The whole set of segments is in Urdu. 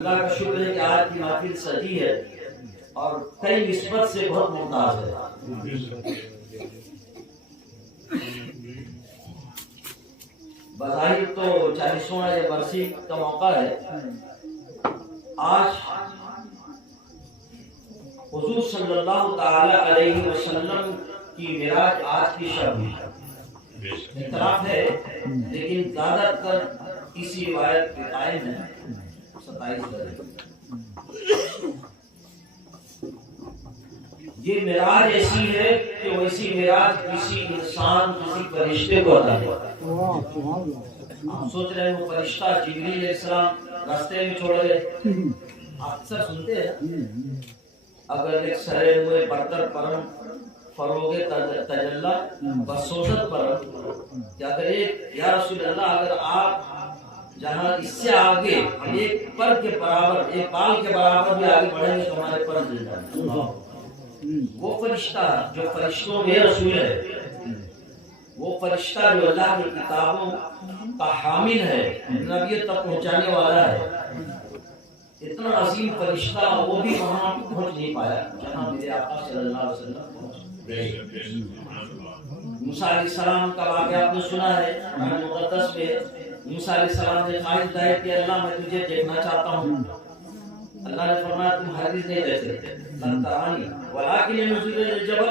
اللہ کا شکر ہے کہ آج کی محفل سجی ہے اور کئی نسبت سے بہت ممتاز ہے۔ بظاہر تو 40واں برسی کا موقع ہے۔ آج حضور صلی اللہ تعالی علیہ وسلم کی معراج آج کی شب ہے، اختلاف ہے لیکن زیادہ تر اسی روایت کے قائم ہے 27 درجے۔ یہ معراج ایسی ہے کہ ویسی معراج کسی انسان کسی فرشتے کو عطا ہے۔ آپ سوچ رہے ہیں وہ فرشتہ جبریل علیہ السلام راستے میں چھوڑ گئے، اکثر سنتے ہیں اگر ایک سرے ہوئے برتر پرم فروغ تجلا بسوست پرم، کہ اگر ایک یا رسول اللہ اگر آپ جہاں اس سے آگے ایک پر کے برابر ایک بال کے برابر بھی آگے بڑھیں گے تو ہمارے پر دل جائیں۔ وہ فرشتہ جو فرشتوں میں رسول ہے، وہ فرشتہ جو اللہ کی کتابوں کا حامل ہے، نبیت تک پہنچانے والا ہے، اتنا عظیم فرشتہ وہ بھی وہاں پہنچ نہیں پایا جہاں میرے آقا صلی اللہ علیہ وسلم پہنچ۔ موسیٰ علیہ السلام کا واقعہ آپ نے سنا ہے قرآن مقدس میں۔ موسیٰ علیہ السلام نے خواہش ظاہر کی اللہ میں تجھے دیکھنا چاہتا ہوں۔ اللہ نے فرمایا تم ہرگز نہیں دیکھ سکتے، لن ترانی ولکن انظر الی الجبل،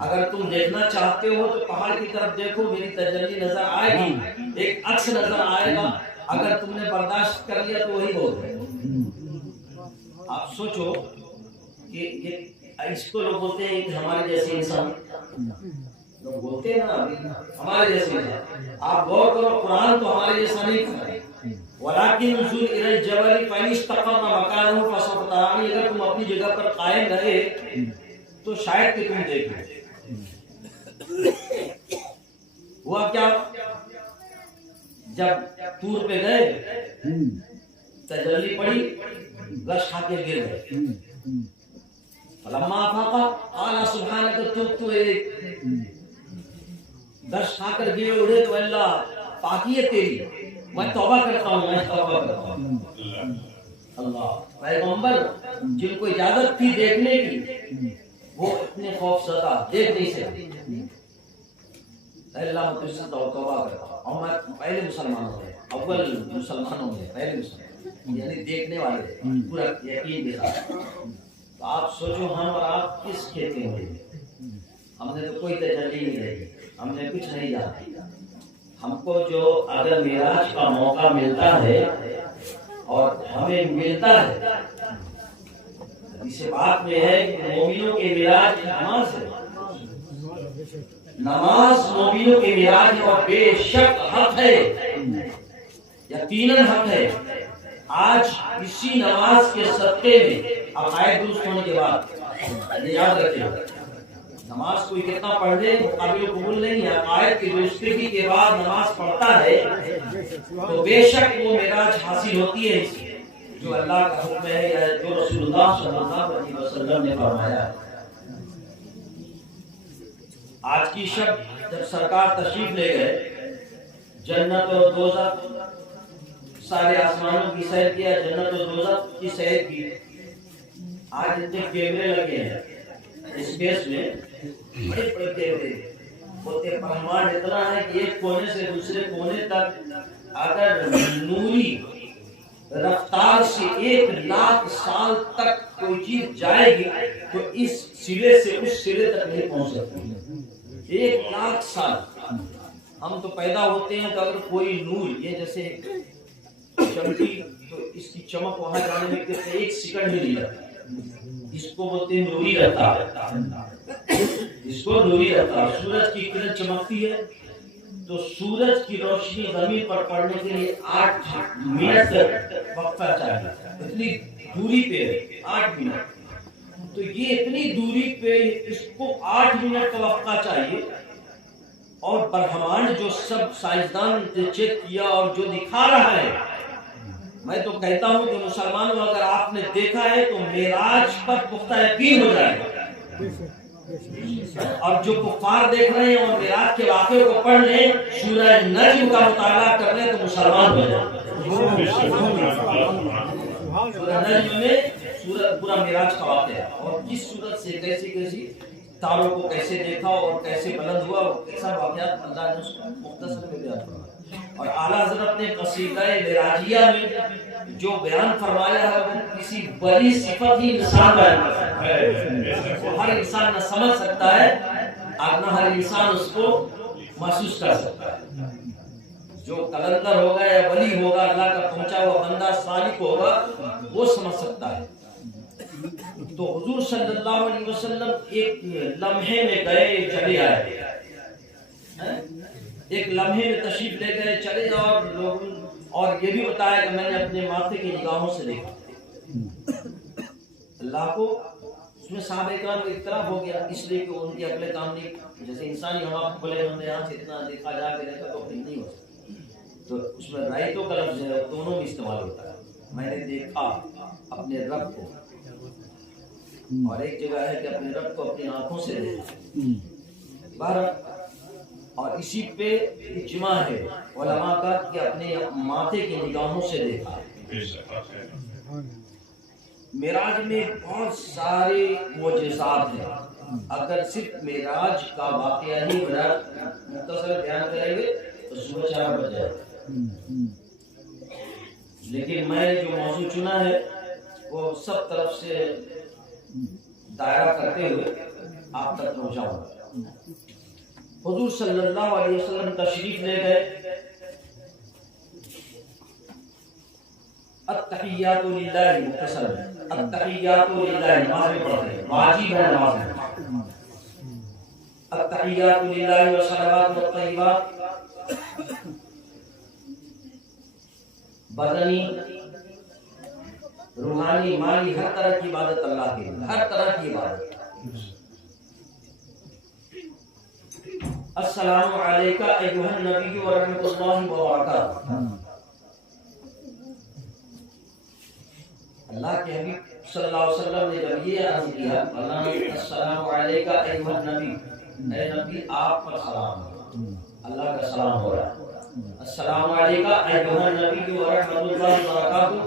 اگر تم دیکھنا چاہتے ہو تو پہاڑ کی طرف دیکھو، میری تجلی نظر آئے گی، ایک عکس نظر آئے گا، اگر تم نے برداشت کر لیا تو وہی بہت ہے۔ آپ سوچو کہ اس کو لوگ بولتے ہیں کہ ہمارے جیسے انسان، لوگ بولتے ہیں نا ہمارے جیسے انسان، آپ غور کرو قرآن تو ہمارے جیسا نہیں تھا۔ وَلَكِنْ انظُرْ إِلَى الْجَبَلِ فَإِنِ اسْتَقَرَّ مَكَانَهُ فَسَوْفَ تَرَانِي، اگر تم اپنی جگہ پر قائم رہے تو شاید کہ تم دیکھو۔ ہوا کیا جب طور پہ گئے تجلی پڑی، گش کھا کے گر گئے۔ فَلَمَّا أَفَاقَ قَالَ سُبْحَانَكَ تُبْتُ إِلَيْكَ، گش کھا کر گر اڑے تو اللہ پاکی ہے تیری، میں توبہ کرتا ہوں، میں توبہ کرتا ہوں۔ اللہ پیغمبر جن کو اجازت تھی دیکھنے کی، وہ اتنے خوف زدہ دیکھ نہیں سکتے۔ اللہ مجھ سے توبہ کرتا ہوں، اور میں پہلے مسلمانوں میں اول مسلمانوں میں پہلے مسلمان، یعنی دیکھنے والے پورا یقین کے ساتھ۔ تو آپ سوچو ہم اور آپ کس کھیت کے ہوئے، ہم نے تو کوئی تجلی نہیں رہی، ہم نے کچھ نہیں جانا۔ ہم کو جو اگر معراج کا موقع ملتا ہے اور ہمیں ملتا ہے، اس بات میں ہے کہ مومنوں کے معراج نماز ہے، نماز مومنوں کے معراج ہے اور بے شک حق ہے، یقیناً حق ہے۔ آج اسی نماز کے صدقے میں عقائد درست ہونے کے بعد یاد رکھیں، نماز کوئی کتنا پڑھ لے قابل قبول نہیں ہے، عقائد کی درستگی کے بعد نماز پڑھتا ہے تو بے شک وہ معراج حاصل ہوتی ہے، جو اللہ کا حکم ہے یا جو رسول اللہ صلی اللہ علیہ وسلم نے فرمایا ہے۔ آج کی شب جب سرکار تشریف لے گئے، جنت اور دوزخ سارے آسمانوں کی سیر کیا، جنت اور دوزخ کی سیر کی۔ آج اتنے کیمرے لگے ہیں اسپیس میں، بڑے بڑے کیمرے، بولتے برہمانڈ اتنا ہے کہ ایک کونے سے دوسرے کونے تک اگر نوری رفتار سے 1,00,000 سال تک کوئی چیز جائے گی تو اس سرے سے اس سرے تک نہیں پہنچ سکتی۔ 1,00,000 سال ہم تو پیدا ہوتے ہیں تو اگر کوئی نور، یہ جیسے چمکی تو اس کی چمک وہاں جانے میں کتنے 1 سیکنڈ بھی نہیں لگتا، اس کو بولتے ہیں نوری رفتار، اس کو نوری رفتار۔ سورج کی کرن چمکتی ہے تو سورج کی روشنی زمین پر پڑنے کے لیے 8 منٹ وقفہ چاہیے، اتنی دوری پہ 8 منٹ، تو یہ اتنی دوری پہ اس کو 8 منٹ کا وقفہ چاہیے۔ اور برہمانڈ جو سب سائنسدان نے چیک کیا اور جو دکھا رہا ہے، میں تو کہتا ہوں کہ مسلمانوں اگر آپ نے دیکھا ہے تو معراج پر پختہ یقین ہو جائے گا، اور جو کفار دیکھ رہے ہیں اور معراج کے واقعے کو پڑھ لیں، سورہ نجم کا مطالعہ کر لیں تو مسلمان ہو جائیں۔ سورہ نجم میں پورا معراج کا واقعہ ہے، اور کس صورت سے کیسی تاروں کو کیسے دیکھا اور کیسے بلند ہوا، وہ کیسا واقعات اللہ نے اس کو مختصر میں بیان فرمایا۔ اور اعلیٰ حضرت نے قصیدہ معراجیہ میں جو بیان فرمایا ہے وہ کسی بڑی صفت ہی انسان بیان کرتا ہے، ہر انسان نہ سمجھ سکتا ہے اور نہ ہر انسان اس کو محسوس کر سکتا ہے۔ جو کلندر ہوگا یا ولی ہوگا، اللہ کا پہنچا ہوا بندہ سالک ہوگا، وہ سمجھ سکتا ہے۔ تو حضور صلی اللہ علیہ وسلم ایک لمحے میں گئے چلے آئے، ایک لمحے میں تشریف لے گئے چلے، اور یہ بھی بتایا کہ میں نے اپنے ماتھے کی نگاہوں سے دیکھا اللہ کو۔ اس میں صحابہ کرام کو اختلاف ہو گیا، اس لیے کہ ان کی عقل کام نہیں، جیسے انسانی ہم آپ بولے ہم نے یہاں سے اتنا دیکھا جا کے دیکھا تو نہیں ہو سکتا، تو اس میں رائتوں کا لفظ ہے، دونوں میں استعمال ہوتا ہے۔ میں نے دیکھا اپنے رب کو، اور ایک جگہ ہے کہ اپنے رب کو اپنی آنکھوں سے دیکھا، اور اسی پہ اجماع ہے علماء کا کہ اپنے ماتھے کی نگاہوں سے دیکھا۔ معراج میں بہت سارے معجزات ہیں، اگر صرف معراج کا واقعہ ہی مختصر بیان کریں گے تو صبح 4 بج جائے گا، لیکن میں نے جو موضوع چنا ہے وہ سب طرف سے دائرہ کرتے ہوئے آپ تک پہنچاؤں گا۔ حضور صلی اللہ علیہ وسلم تشریف لے گئے، التحیات للہ، مختصر التحیات للہ، نماز میں پڑھتے ہیں، واجب ہے نماز میں، التحیات للہ والصلوات والطیبات، بدنی روحانی مالی ہر طرح کی عبادت اللہ کی، ہر طرح کی عبادت۔ السلام علیکہ ایھا النبی ورحمۃ اللہ وبرکاتہ۔ اللہ کے حبیب صلی اللہ علیہ وسلم نے جب یہ عرض کیا، اللہ نے السلام علیکہ ایھا النبی، اے نبی آپ پر سلام ہو، اللہ کا سلام ہو رہا ہے۔ السلام علیکہ ایھا النبی ورحمۃ اللہ وبرکاتہ،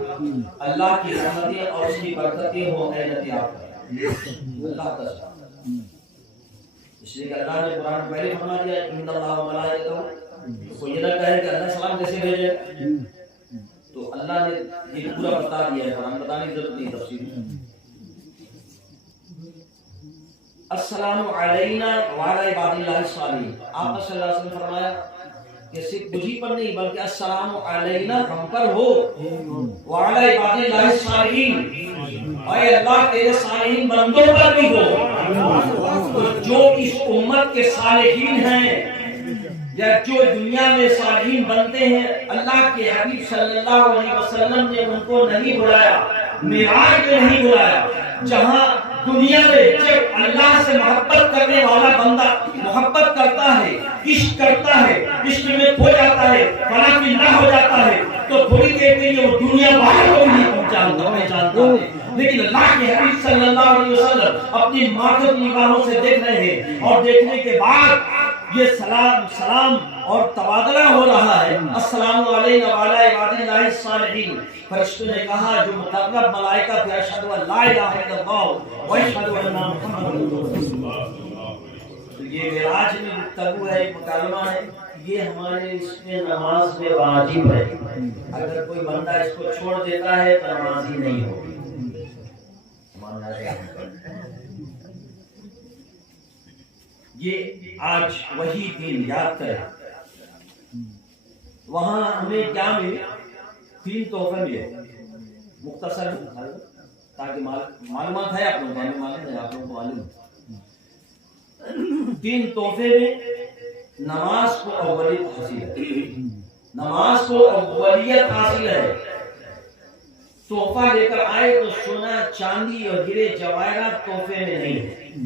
اللہ کی رحمتیں اور اس کی برکتیں ہوں اے نبی آپ پر، اللہ کا سلام۔ اس لیے کہ اللہ نے قرآن پہلے فرما دیا ان اللہ و ملائکتہ، تو کوئی یہ نہ کہے کہ اللہ سلام کیسے بھیجے، تو اللہ نے یہ پورا بتا دیا ہے، قرآن بتانے کی ضرورت نہیں تفصیل۔ السلام علینا وعلی عباد اللہ الصالحین، آپ صلی اللہ علیہ وسلم فرمایا کہ صرف مجھ ہی پر نہیں بلکہ السلام علینا ہم پر ہو، وعلی عباد اللہ الصالحین، اے اللہ تیرے صالحین بندوں پر بھی ہو۔ جو اس امت کے صالحین ہیں یا جو دنیا میں صالحین بنتے ہیں، اللہ کے حبیب صلی اللہ علیہ وسلم نے ان کو نہیں بلایا، معراج میں نہیں بلایا۔ جہاں دنیا میں جب اللہ سے محبت کرنے والا بندہ محبت کرتا ہے، عشق کرتا ہے، عشق میں کھو جاتا ہے، فنا فنا ہو جاتا ہے، تو تھوڑی دیر کے لیے وہ دنیا باہر کو نہیں پہنچانتا ہے، لیکن اللہ کے حبیب صلی اللہ علیہ وسلم اپنی ماتھے کی نگاہوں سے دیکھ رہے ہیں، اور دیکھنے کے بعد یہ سلام اور تبادلہ ہو رہا ہے، السلام علینا وعلی عباد اللہ الصالحین۔ فرشتوں نے کہا جو مقرب ملائکہ تھے، اشہد ان لا الہ الا اللہ و اشہد ان محمد رسول اللہ۔ تو یہ معراج میں گفتگو ہے، ایک مکالمہ ہے، یہ ہمارے اس میں نماز میں واجب ہے، اگر کوئی بندہ اس کو چھوڑ دیتا ہے تو نماز ہی نہیں ہوگی۔ یہ آج وہی دن یاد کریں۔ وہاں ہمیں کیا ملے؟ 3 تحفے ملے، مختصر تاکہ معلومات ہے آپ لوگوں کو، ہمیں معلوم ہے، آپ لوگوں کو معلوم ہے۔ 3 تحفے میں نماز کو اولیت حاصل ہے، نماز کو اولیت حاصل ہے۔ تحفہ لے کر آئے تو سونا چاندی اور ہیرے جواہرات تحفے میں نہیں ہے،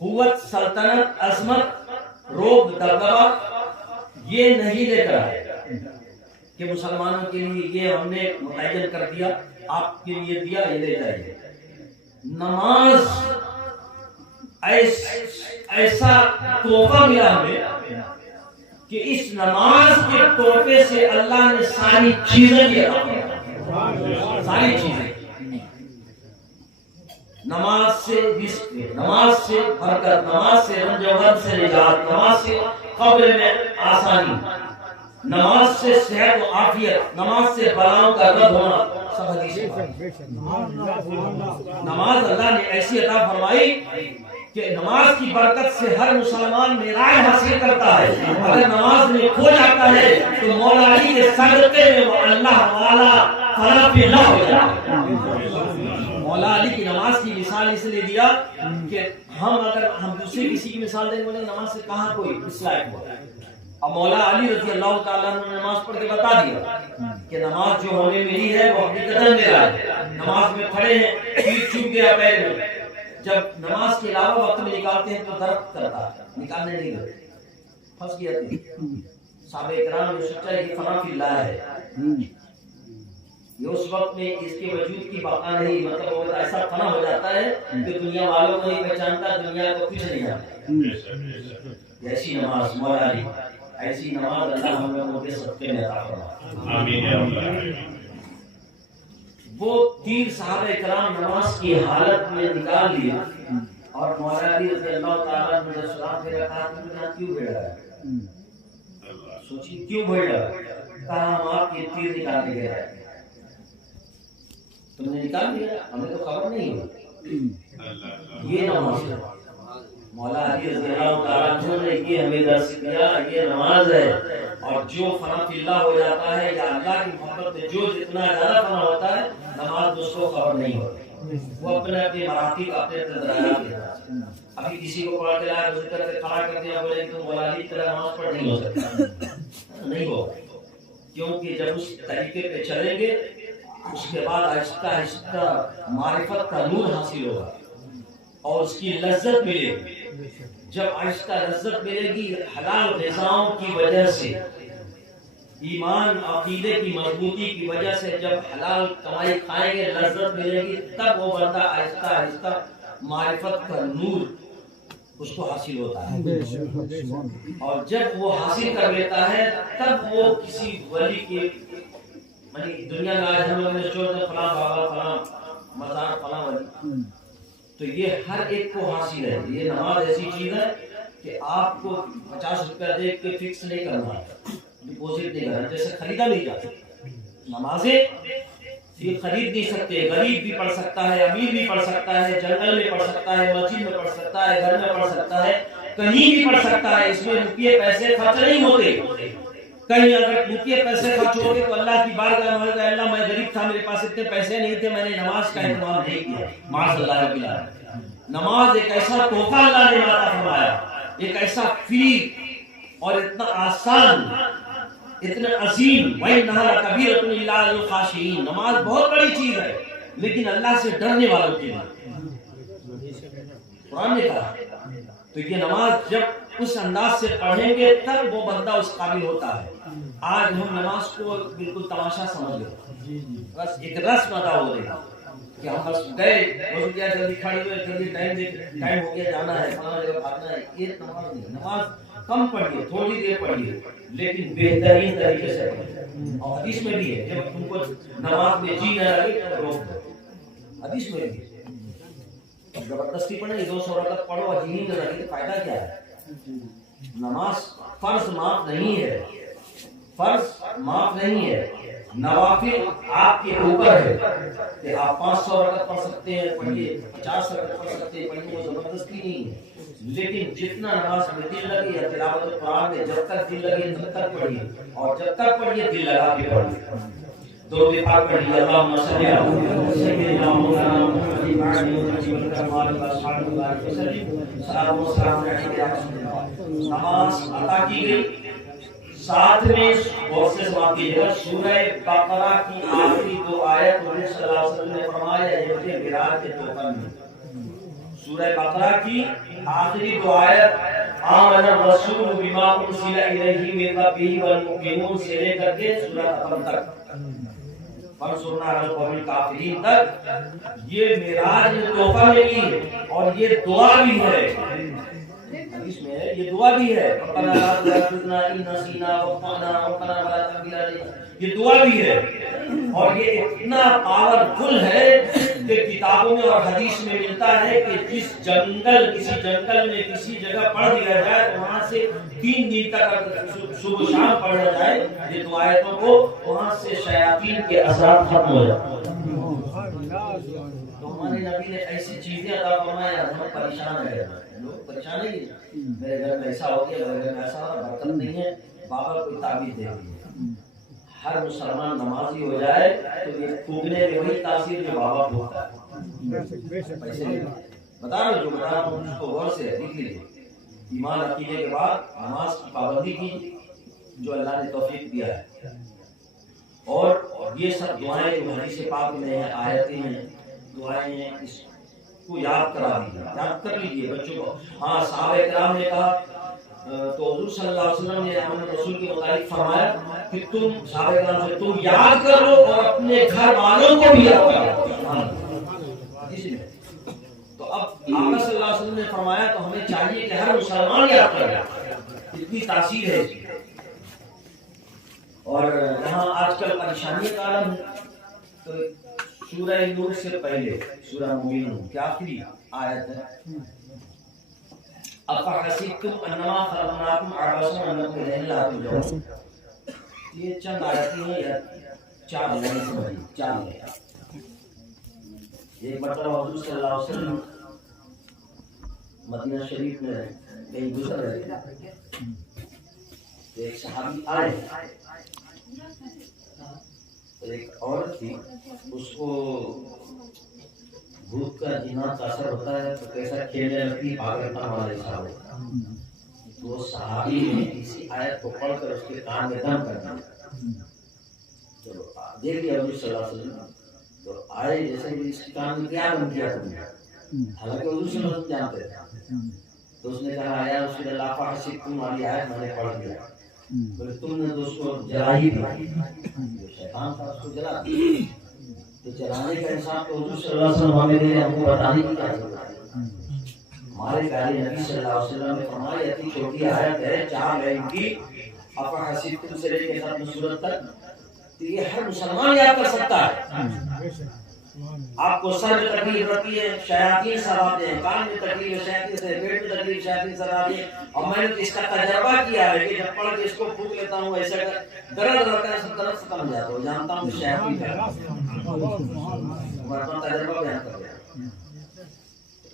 قوت سلطنت عظمت روب دبدبہ یہ نہیں لے کر آئے کہ مسلمانوں کے لیے یہ ہم نے متعین کر دیا، آپ کے لیے دیا، یہ لے جائیے۔ نماز ایسا تحفہ ملا ہمیں کہ اس نماز کے تحفے سے اللہ نے ساری چیزیں دیا۔ ساری چیزیں، نماز سے رزق، نماز سے برکت، نماز سے رنج و غم سے نجات، نماز سے قبر میں آسانی، نماز سے صحت و عافیت، نماز سے بلاؤں کا رد ہونا، سب حدیث ہے۔ نماز اللہ نے ایسی عطا فرمائی کہ نماز کی برکت سے ہر مسلمان معراج حاصل کرتا ہے۔ اگر نماز میں کھو جاتا ہے تو مولا علی کے صدقے میں وہ اللہ والا فنا فی اللہ ہو جاتا ہے۔ مولا علی کی نماز کی مثال اس لیے دیا کہ اگر ہم دوسرے کسی کی مثال دیں بولے نماز سے کہاں کوئی اسلائق ہوا ہے، اب مولا علی رضی اللہ تعالیٰ نے نماز پڑھ کے بتا دیا کہ نماز جو ہمیں ملی ہے وہ اپنی قدم میں ہے۔ نماز میں کھڑے ہیں، پیر چوب گیا پیر میں، جب نماز کے علاوہ وقت میں نکالتے ہیں تو درد کرتا ہے، نکالنے نہیں دیتے، پھنس گیا تھی۔ صحابہ کرام نے سوچا یہ فنا فی اللہ ہے، یہ اس وقت میں اس کے وجود کی بقا نہیں، مطلب وہ ایسا فنا ہو جاتا ہے کہ دنیا والوں کو نہیں پہچانتا، دنیا کو کچھ نہیں جانتا۔ ایسی نماز مولا علی، ایسی نماز اللہ ہم لوگوں کے صدقے میں عطا فرمائے، آمین یا اللہ۔ وہ تین صحابہ کرام نماز کی حالت میں نکال لیے اور مولا علی رضی اللہ تعالیٰ نے سلام پھیرا، کہا تم کیوں بھیڑ رہا ہے، سوچی کیوں بھیڑ رہا ہے، کہا ہم آپ کے تیر نکالنے گئے ہیں، تم نے نکال دیا، ہمیں تو خبر نہیں ہوئی۔ یہ نماز ہے، مولا علی رضی اللہ تعالیٰ نے یہ ہمیں درس دیا، یہ نماز ہے۔ اور جو فنا فی اللہ ہو جاتا ہے یا اللہ کی محبت میں جو جتنا زیادہ فنا ہوتا ہے، نماز اس کو خبر نہیں ہوتی، وہ اپنے اپنے مراتب اپنے درجات کے ساتھ۔ ابھی کسی کو پڑھ کے لایا تو کر کے کھڑا کر دیا، بولے کہ تم مولا علی کی طرح نماز پڑھ نہیں ہو سکتا، نہیں ہوگا، کیونکہ جب اس طریقے پہ چلیں گے اس کے بعد آہستہ آہستہ معرفت کا نور حاصل ہوگا اور اس کی لذت ملے گی۔ جب آہستہ لذت ملے گی حلال غذاؤں کی وجہ سے، ایمان عقیدے کی مضبوطی کی وجہ سے، جب حلال کمائی کھائیں گے لذت ملے گی، تب وہ بندہ آہستہ آہستہ معرفت کا نور اس کو حاصل ہوتا ہے، اور جب وہ حاصل کر لیتا ہے تب وہ کسی ولی کے دنیا میں آج ہم لوگوں نے چھوڑ دیا فلاں بابا فلاں مزار فلاں ولی، تو یہ ہر ایک کو حاصل ہے۔ یہ نماز ایسی چیز ہے کہ آپ کو 50 روپیہ دے کے فکس نہیں کرنا، ڈپوزٹ نہیں کرنا، جیسے خریدا نہیں جاتا۔ نمازیں یہ خرید نہیں سکتے، غریب بھی پڑھ سکتا ہے، امیر بھی پڑھ سکتا ہے، جنگل میں پڑھ سکتا ہے، مسجد میں پڑھ سکتا ہے، گھر میں پڑھ سکتا ہے، کہیں بھی پڑھ سکتا ہے، اس میں روپیے پیسے خرچ نہیں ہوتے۔ کہیں اگر روپیے پیسے خرچ ہو گئے تو اللہ کی بارگاہ میں کہے اللہ میں غریب تھا، میرے پاس اتنے پیسے نہیں تھے، میں نے نماز کا اہتمام نہیں کیا، معاذ اللہ رب العالمین۔ نماز ایک ایسا تحفہ اللہ نے عطا فرمایا، ایک ایسا فری اور اتنا آسان، اتنا عظیم، وَإِنَّهَا لَكَبِيرَةٌ إِلَّا عَلَى الْخَاشِعِينَ۔ نماز بہت بڑی چیز ہے لیکن اللہ سے ڈرنے والوں کے لیے، قرآن نے کہا۔ تو یہ نماز جب اس انداز سے پڑھیں گے تب وہ بندہ اس قابل ہوتا ہے۔ آج ہم نماز کو بالکل تماشا سمجھ گئے، بس ایک رسم ادا ہو رہی ہے کہ ہم بس گئے، وضو کیا، جلدی کھڑے ہوئے، جلدی ٹائم ہو گیا، جانا ہے، فلاں جگہ بھاگنا ہے۔ یہ نماز نہیں، نماز کم پڑھیے، تھوڑی دیر پڑھیے لیکن بہترین طریقے سے پڑھیے۔ اور حدیث میں بھی ہے جب تم کو نماز میں جی نہ لگے تو روک دو، حدیث میں بھی ہے۔ زبردستی پڑھیں 200 رکعت پڑھو اور جی نہ لگے تو فائدہ کیا ہے؟ نماز فرض معاف نہیں ہے، فرض معاف نہیں ہے، نوافل آپ کے اوپر ہے کہ آپ 500 رکعت پڑھ سکتے ہیں پڑھیے، 50 رکعت پڑھ سکتے ہیں پڑھیے، وہ زبردستی نہیں ہے۔ لیکن جتنا نماز میں دل لگے یا تلاوت قرآن میں جب تک دل لگے تب تک پڑھیے، اور جب تک پڑھیے دل لگا کے پڑھیے۔ درود پاک پڑھیے، اللہم صلی علی سیدنا محمد سلام و سلام علیہ وسلم۔ نماز عطا کی گئی، ساتھ میں غور سے سماعت کیجیے گا، سورہ بقرہ کی آخری 2 آیت نبی صلی اللہ علیہ وسلم نے فرمایا یہ مجھے معراج کے تحفہ میں۔ سورہ بقرہ کی آخری 2 آیت آمن الرسول بما انزل الیہ من ربہ والمؤمنون سے لے کر کے سورہ ختم تک، فانصرنا علی القوم الکافرین تک، یہ معراج میں تحفہ ملی اور یہ دعا بھی ہے۔ حدیث میں ہے، یہ دعا بھی ہے، ربنا لا تؤاخذنا ان نسینا واخطأنا ربنا ولا تحمل علينا، یہ دعا بھی ہے، اور یہ اتنا پاورفل ہے کہ کتابوں میں اور حدیث میں ملتا ہے کہ جس جنگل، کسی جنگل میں کسی جگہ پڑھ دیا جائے تو وہاں سے 3 دن تک صبح شام پڑھا جائے یہ دو آیتوں کو، وہاں سے شیاطین کے اثرات ختم ہو جاتے ہیں۔ تو ہمارے نبی نے ایسی چیزیں عطا فرمائی، ہم پریشان رہ جاتے ہیں، لوگ پریشان ہی میرے گھر میں ایسا ہو گیا، میرے گھر میں ایسا برکت نہیں ہے، بابا کوئی تعبیر دے دی ہے۔ ہر مسلمان نمازی ہو جائے تو یہ پھونکنے میں وہی تاثیر جو بابا پھونکتا ہے، پیسے نہیں بتا رہا ہوں، جو بتا رہا ہوں اس کو غور سے لکھ لیجیے۔ ایمان عقیدے کے بعد نماز کی پابندی کی جو اللہ نے توفیق دیا ہے، اور یہ سب دعائیں جو حدیث پاک میں ہیں، آیتیں ہیں، دعائیں ہیں، اس کو یاد کرا دیجیے، یاد کر لیجیے بچوں کو۔ ہاں صحابہ کرام نے کہا تو حضور صلی اللہ علیہ وسلم نے ہمیں رسول کے متعلق فرمایا کہ تم صحابہ کرام سے تم یاد کرو اور اپنے گھر والوں کو بھی یاد کرو۔ تو اب آقا صلی اللہ علیہ وسلم نے فرمایا تو ہمیں چاہیے کہ ہر مسلمان یاد کرے، اتنی تاثیر ہے اس کی۔ اور یہاں آج کل پریشانی کا عالم ہے، تو سورہ نور سے پہلے سورہ مومنون کی آخری آیت ہے، افحسبتم انما خلقناکم عبثا وانکم الینا لا ترجعون۔ یہ چند آیتیں ہیں یا 4 لائن سمجھیے، 4 لائن۔ ایک مرتبہ حضور صلی اللہ علیہ وسلم مدینہ شریف میں کہیں گزر رہے تھے، ایک صحابی آئے، ایک عورت تھی، اس کو بھوت کا جنات کا اثر ہوتا ہے تو کیسا کھیلنے لگتی، پاگلپن والا حساب ہوتا ہے۔ تو صحابی نے اسی آیت کو پڑھ کر اس کے کان میں دم کر دیا۔ چلو دیکھ لیا حضور صلی اللہ علیہ وسلم، تو آئے جیسے کہ اس کے کان میں کیا بن کیا تم نے، حالانکہ حضور صلی اللہ علیہ وسلم جانتے تھے۔ تو اس نے کہا یا رسول اللہ فحسبتم والی آیت میں نے پڑھ دیا، بولے تم نے تو اس کو جلا ہی دیا، جو شیطان تھا اس کو جلا دیا۔ تو جلانے کا انصاف تو حضور صلی اللہ علیہ وسلم ہمیں دے، ہم کو بتانے کی کیا ضرورت ہے؟ ہمارے پیارے نبی صلی اللہ علیہ وسلم نے فرمایا اتنی چھوٹی آیت ہے 4 لائن کی، افحسبتم سے لے کے ختم سورت تک، تو یہ ہر مسلمان یاد کر سکتا ہے۔ آپ کو سر میں تکلیف رہتی ہے، شیاطین سراتے ہیں، کان میں تکلیف ہے شیاطین سے، پیٹ میں تکلیف شیاطین سراتے ہیں، اور میں نے اس کا تجربہ کیا ہے کہ جب پڑھ کے اس کو پھونک لیتا ہوں ایسا درد رہتا ہے، سب طرف ختم ہو جاتا ہوں، جانتا ہوں کہ شیاطین کا میں اپنا تجربہ بیان کر رہا ہوں۔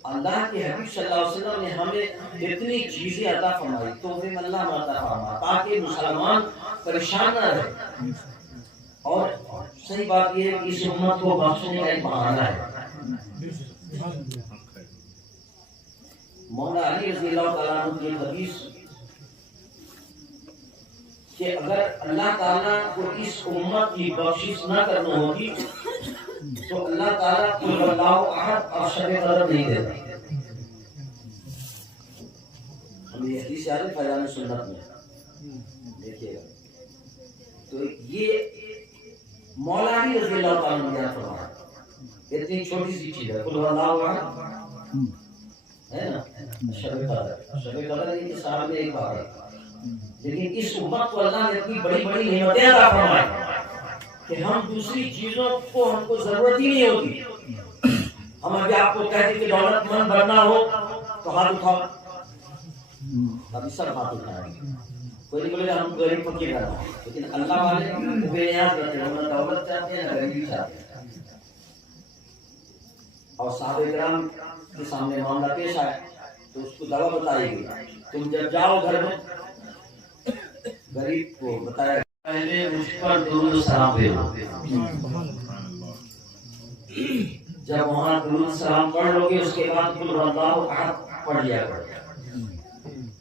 اللہ کے حبیب صلی اللہ علیہ وسلم نے ہمیں اتنی چیزیں عطا فرمائی، توفیق اللہ نے عطا فرمایا تاکہ مسلمان پریشان نہ رہے۔ اور صحیح بات یہ ہے کہ اس امت کو بخشنے کا ایک بہانہ ہے۔ مولا علی رضی اللہ تعالیٰ عنہ کی حدیث کہ اگر اللہ تعالیٰ کو اس امت کی بخشش نہ کرنا ہوگی تو اللہ تعالیٰ قل اللہ احد اور شب قدر نہیں دیتا۔ ہم یہ حدیث یاد ہے فیضان سنت میں دیکھیے گا، تو یہ مولا علی رضی اللہ تعالیٰ عنہ نے فرمایا، اتنی چھوٹی سی چیز ہے، قل اللہ احد ہے نا، شب قدر یہ سال میں ایک بار ہے، لیکن اس امت کو اللہ نے اتنی بڑی بڑی نعمتیں عطا فرمائی کہ ہم دوسری چیزوں کو ہم کو ضرورت ہی نہیں ہوتی۔ ہم ابھی آپ کو کہتے کہ دولت مند بننا ہو تو ہاتھ اٹھاؤ، ابھی سب ہاتھ اٹھائیں گے، کوئی نہیں بولے گا ہم غریب فقیر رہنا، لیکن اللہ والے بے نیاز رہتے ہیں، نہ دولت چاہتے ہیں نہ غریبی چاہتے ہیں۔ اور صحابہ کرام کے سامنے معاملہ پیش آئے تو اس کو دوا بتائی گئی، تم جب جاؤ گھر میں غریب کو بتایا پہلے مجھ پر درود و سلام بھیجو، جب وہاں درود و سلام پڑھ لو گے اس کے بعد قل اللہ احد پڑھ لیا کرو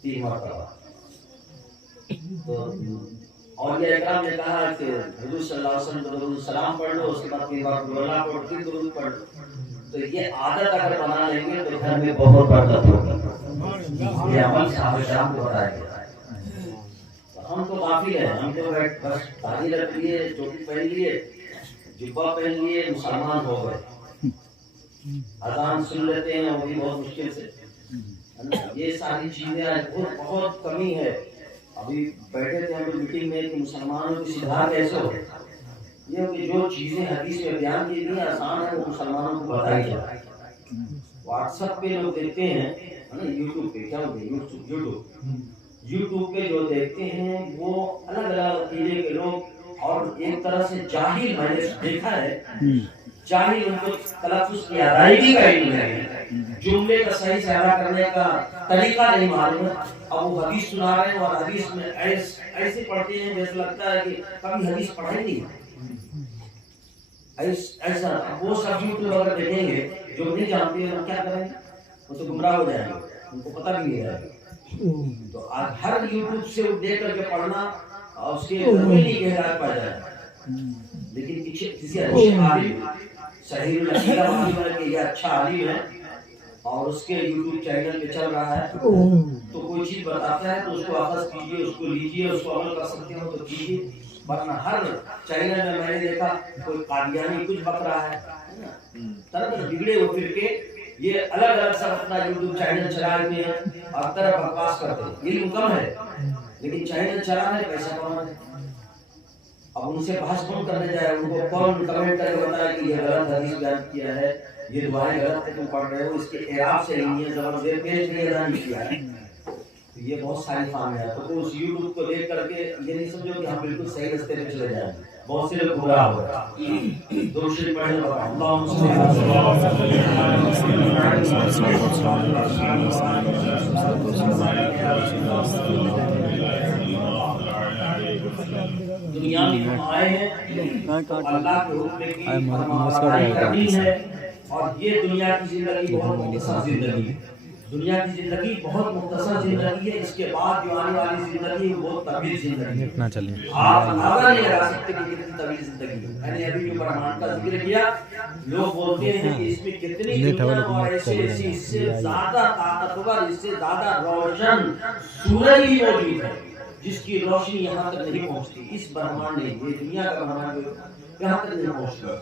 3 مرتبہ۔ تو اولیاء اکرام نے کہا کہ حضور صلی اللہ علیہ وسلم کو درود و سلام پڑھ لو، اس کے بعد 3 بار قل اللہ پڑھ کے درود پڑھ لو، تو یہ عادت اگر بنا لیں گے تو گھر میں بہت برکت ہوگی۔ یہ عمل صحابہ کرام کو بتایا گیا۔ ہم تو غافل ہیں، ہم تو بس داڑھی رکھ لیے، ٹوپی پہن لیے، جبہ پہن لیے، مسلمان ہو گئے، اذان سن لیتے ہیں وہ بھی بہت مشکل سے، یہ ساری چیزیں آج بہت کمی ہے. ابھی بیٹھے تھے ہم میٹنگ میں کہ مسلمانوں کی سدھار کیسے ہو. یہ کہ جو چیزیں حدیث میں بیان کی گئی آسان ہے وہ مسلمانوں کو بتائی جائے. واٹس ایپ پہ لوگ دیکھتے ہیں, یوٹیوب پہ کیا ہوتے ہیں, یوٹیوب پہ جو دیکھتے ہیں وہ الگ الگ عقیدے کے لوگ اور ایک طرح سے جاہل, میں نے دیکھا ہے جاہل, ان کو تلفظ کی ادائیگی کا علم ہے, جملے کا صحیح سے ادا کرنے کا طریقہ نہیں معلوم ہے. اب وہ حدیث سنا رہے ہیں اور حدیث میں ایسے پڑھتے ہیں جیسے لگتا ہے کہ کبھی حدیث پڑھے نہیں. ایسا وہ سب یوٹیوب اگر دیکھیں گے جو نہیں جانتے ہیں کیا کریں گے, وہ تو گمراہ ہو جائیں گے, ان کو پتہ بھی نہیں ہے. تو آج ہر یوٹیوب سے دیکھ کر کے پڑھنا اس کے ضروری ہدایت پا جائے. لیکن پیچھے کسی اچھے عالم صحیح العقیدہ معلوم ہے کہ یہ اچھا عالم ہے اور اس کے یوٹیوب چینل پہ چل رہا ہے تو کوئی چیز بتاتا ہے تو اس کو اخذ کیجیے, اس کو لیجیے, اس کو عمل کر سکتے ہو تو کیجیے. ورنہ ہر چینل میں میں نے دیکھا کوئی قادیانی کچھ بک رہا ہے, طرح طرح بگڑے وہ فرقے یہ الگ الگ سب اپنا یوٹیوب چینل چلائے ہوئے ہیں اور طرح بکواس کرتے ہیں. علم کم ہے لیکن چینل چلا ہے, پیسہ کمانا ہے. اب ان سے بحث کون کرنے جائے, ان کو کون کمنٹ کر کے بتایا کہ یہ غلط حدیث بیان کیا ہے, یہ دعائیں غلط ہے تم پڑھ رہے ہو, اس کے اعراب سے نہیں ہے, زبر زیر پیش نہیں ادا نہیں کیا ہے. یہ بہت ساری کام ہے. تو اس یوٹیوب کو دیکھ کر کے یہ نہیں سمجھو کہ ہم بالکل صحیح راستے پہ چلے جائیں. بہت سے لوگ گمراہ ہو گئے. درود شریف پڑھیں گے. اللهم صل دنیا میں ہم آئے ہیں اللہ کے حکم کی فرمانبرداری کرنی ہے. اور یہ دنیا کی زندگی بہت مختصر زندگی ہے. دنیا کی زندگی بہت مختصر زندگی ہے. اس کے بعد جو آنے والی زندگی وہ بہت طویل زندگی ہے. آپ اندازہ نہیں لگا سکتے کہ کتنی طویل زندگی ہے. میں نے ابھی جو برہمان کا ذکر کیا, لوگ بولتے ہیں کہ اس میں کتنی دنیا اور ایسے اس سے زیادہ طاقتور, اس سے زیادہ روشن سورج ہی موجود ہے جس کی روشنی یہاں تک نہیں پہنچتی. اس برہمان نے, یہ دنیا کا برہمان یہاں تک نہیں پہنچتا.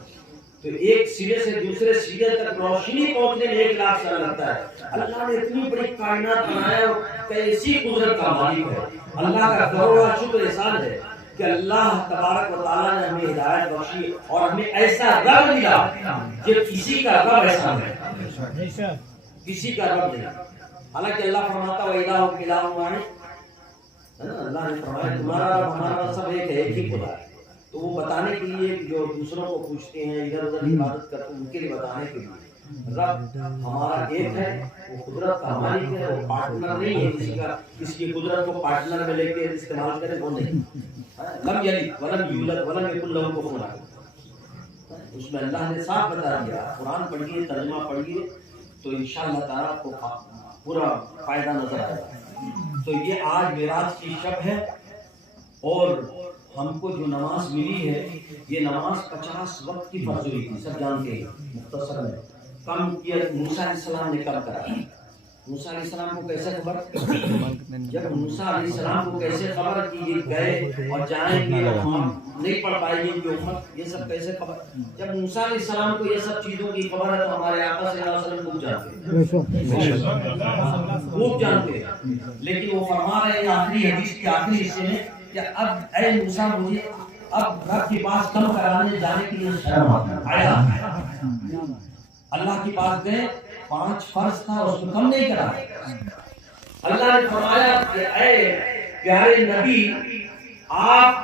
تو ایک سرے سے دوسرے سرے تک روشنی پہنچنے میں 1 لاکھ سال لگتا ہے. اللہ نے اتنی بڑی کائنات بنایا اور کیسی قدرت کا مالک ہے. اللہ کا کروڑا شکر احسان ہے کہ اللہ تبارک و تعالیٰ نے ہمیں ہدایت بخشی اور ہمیں ایسا رب دیا کہ کسی کا رب ایسا نہیں, کسی کا رب نہیں. حالانکہ اللہ فرماتا ہے وَإِلَٰهُكُمْ إِلَٰهٌ وَاحِدٌ, اللہ نے فرمایا تمہارا رب ہمارا سب ایک ہی خدا ہے. تو وہ بتانے کے لیے جو دوسروں کو پوچھتے ہیں ادھر ادھر عبادت کرتے ہیں ان کے لیے بتانے کے لیے رب ہمارا ایک ہے. وہ قدرت کا مالک ہے, وہ پارٹنر نہیں ہے. کسی کی قدرت کو پارٹنر میں لے کے استعمال کرے وہ نہیں. لم یلد ولم یولد ولم یکن لہ کفوا احد. اس میں اللہ نے صاف بتا دیا. قرآن پڑھیے, ترجمہ پڑھیے تو انشاءاللہ تعالیٰ آپ کو پورا فائدہ نظر آئے گا. تو یہ آج معراج کی شب ہے اور ہم کو جو نماز ملی ہے یہ نماز 50 وقت کی فرض ہوئی تھی. سب جانتے ہیں. مختصر میں کم کیا موسیٰ علیہ السلام نے کم کرا. موسیٰ علیہ السلام کو کیسے خبر, جب موسیٰ علیہ السلام کو کیسے خبر کہ یہ گئے اور جائیں گے اور ہم نہیں پڑھ پائیں گے ان کی امت, یہ سب کیسے خبر. جب موسیٰ علیہ السلام کو یہ سب چیزوں کی خبر ہے تو ہمارے آقا صلی اللہ علیہ وسلم خوب جانتے ہیں. لیکن وہ فرما رہے ہیں آخری حدیث کے آخری حصے میں کہ اب اے موسیٰ مجھے اب رب کے پاس کم کرانے جانے کے لیے شرم آیا. اللہ کے پاس گئے, 5 فرض تھا اس کو کم نہیں کرا. اللہ نے فرمایا کہ اے پیارے نبی آپ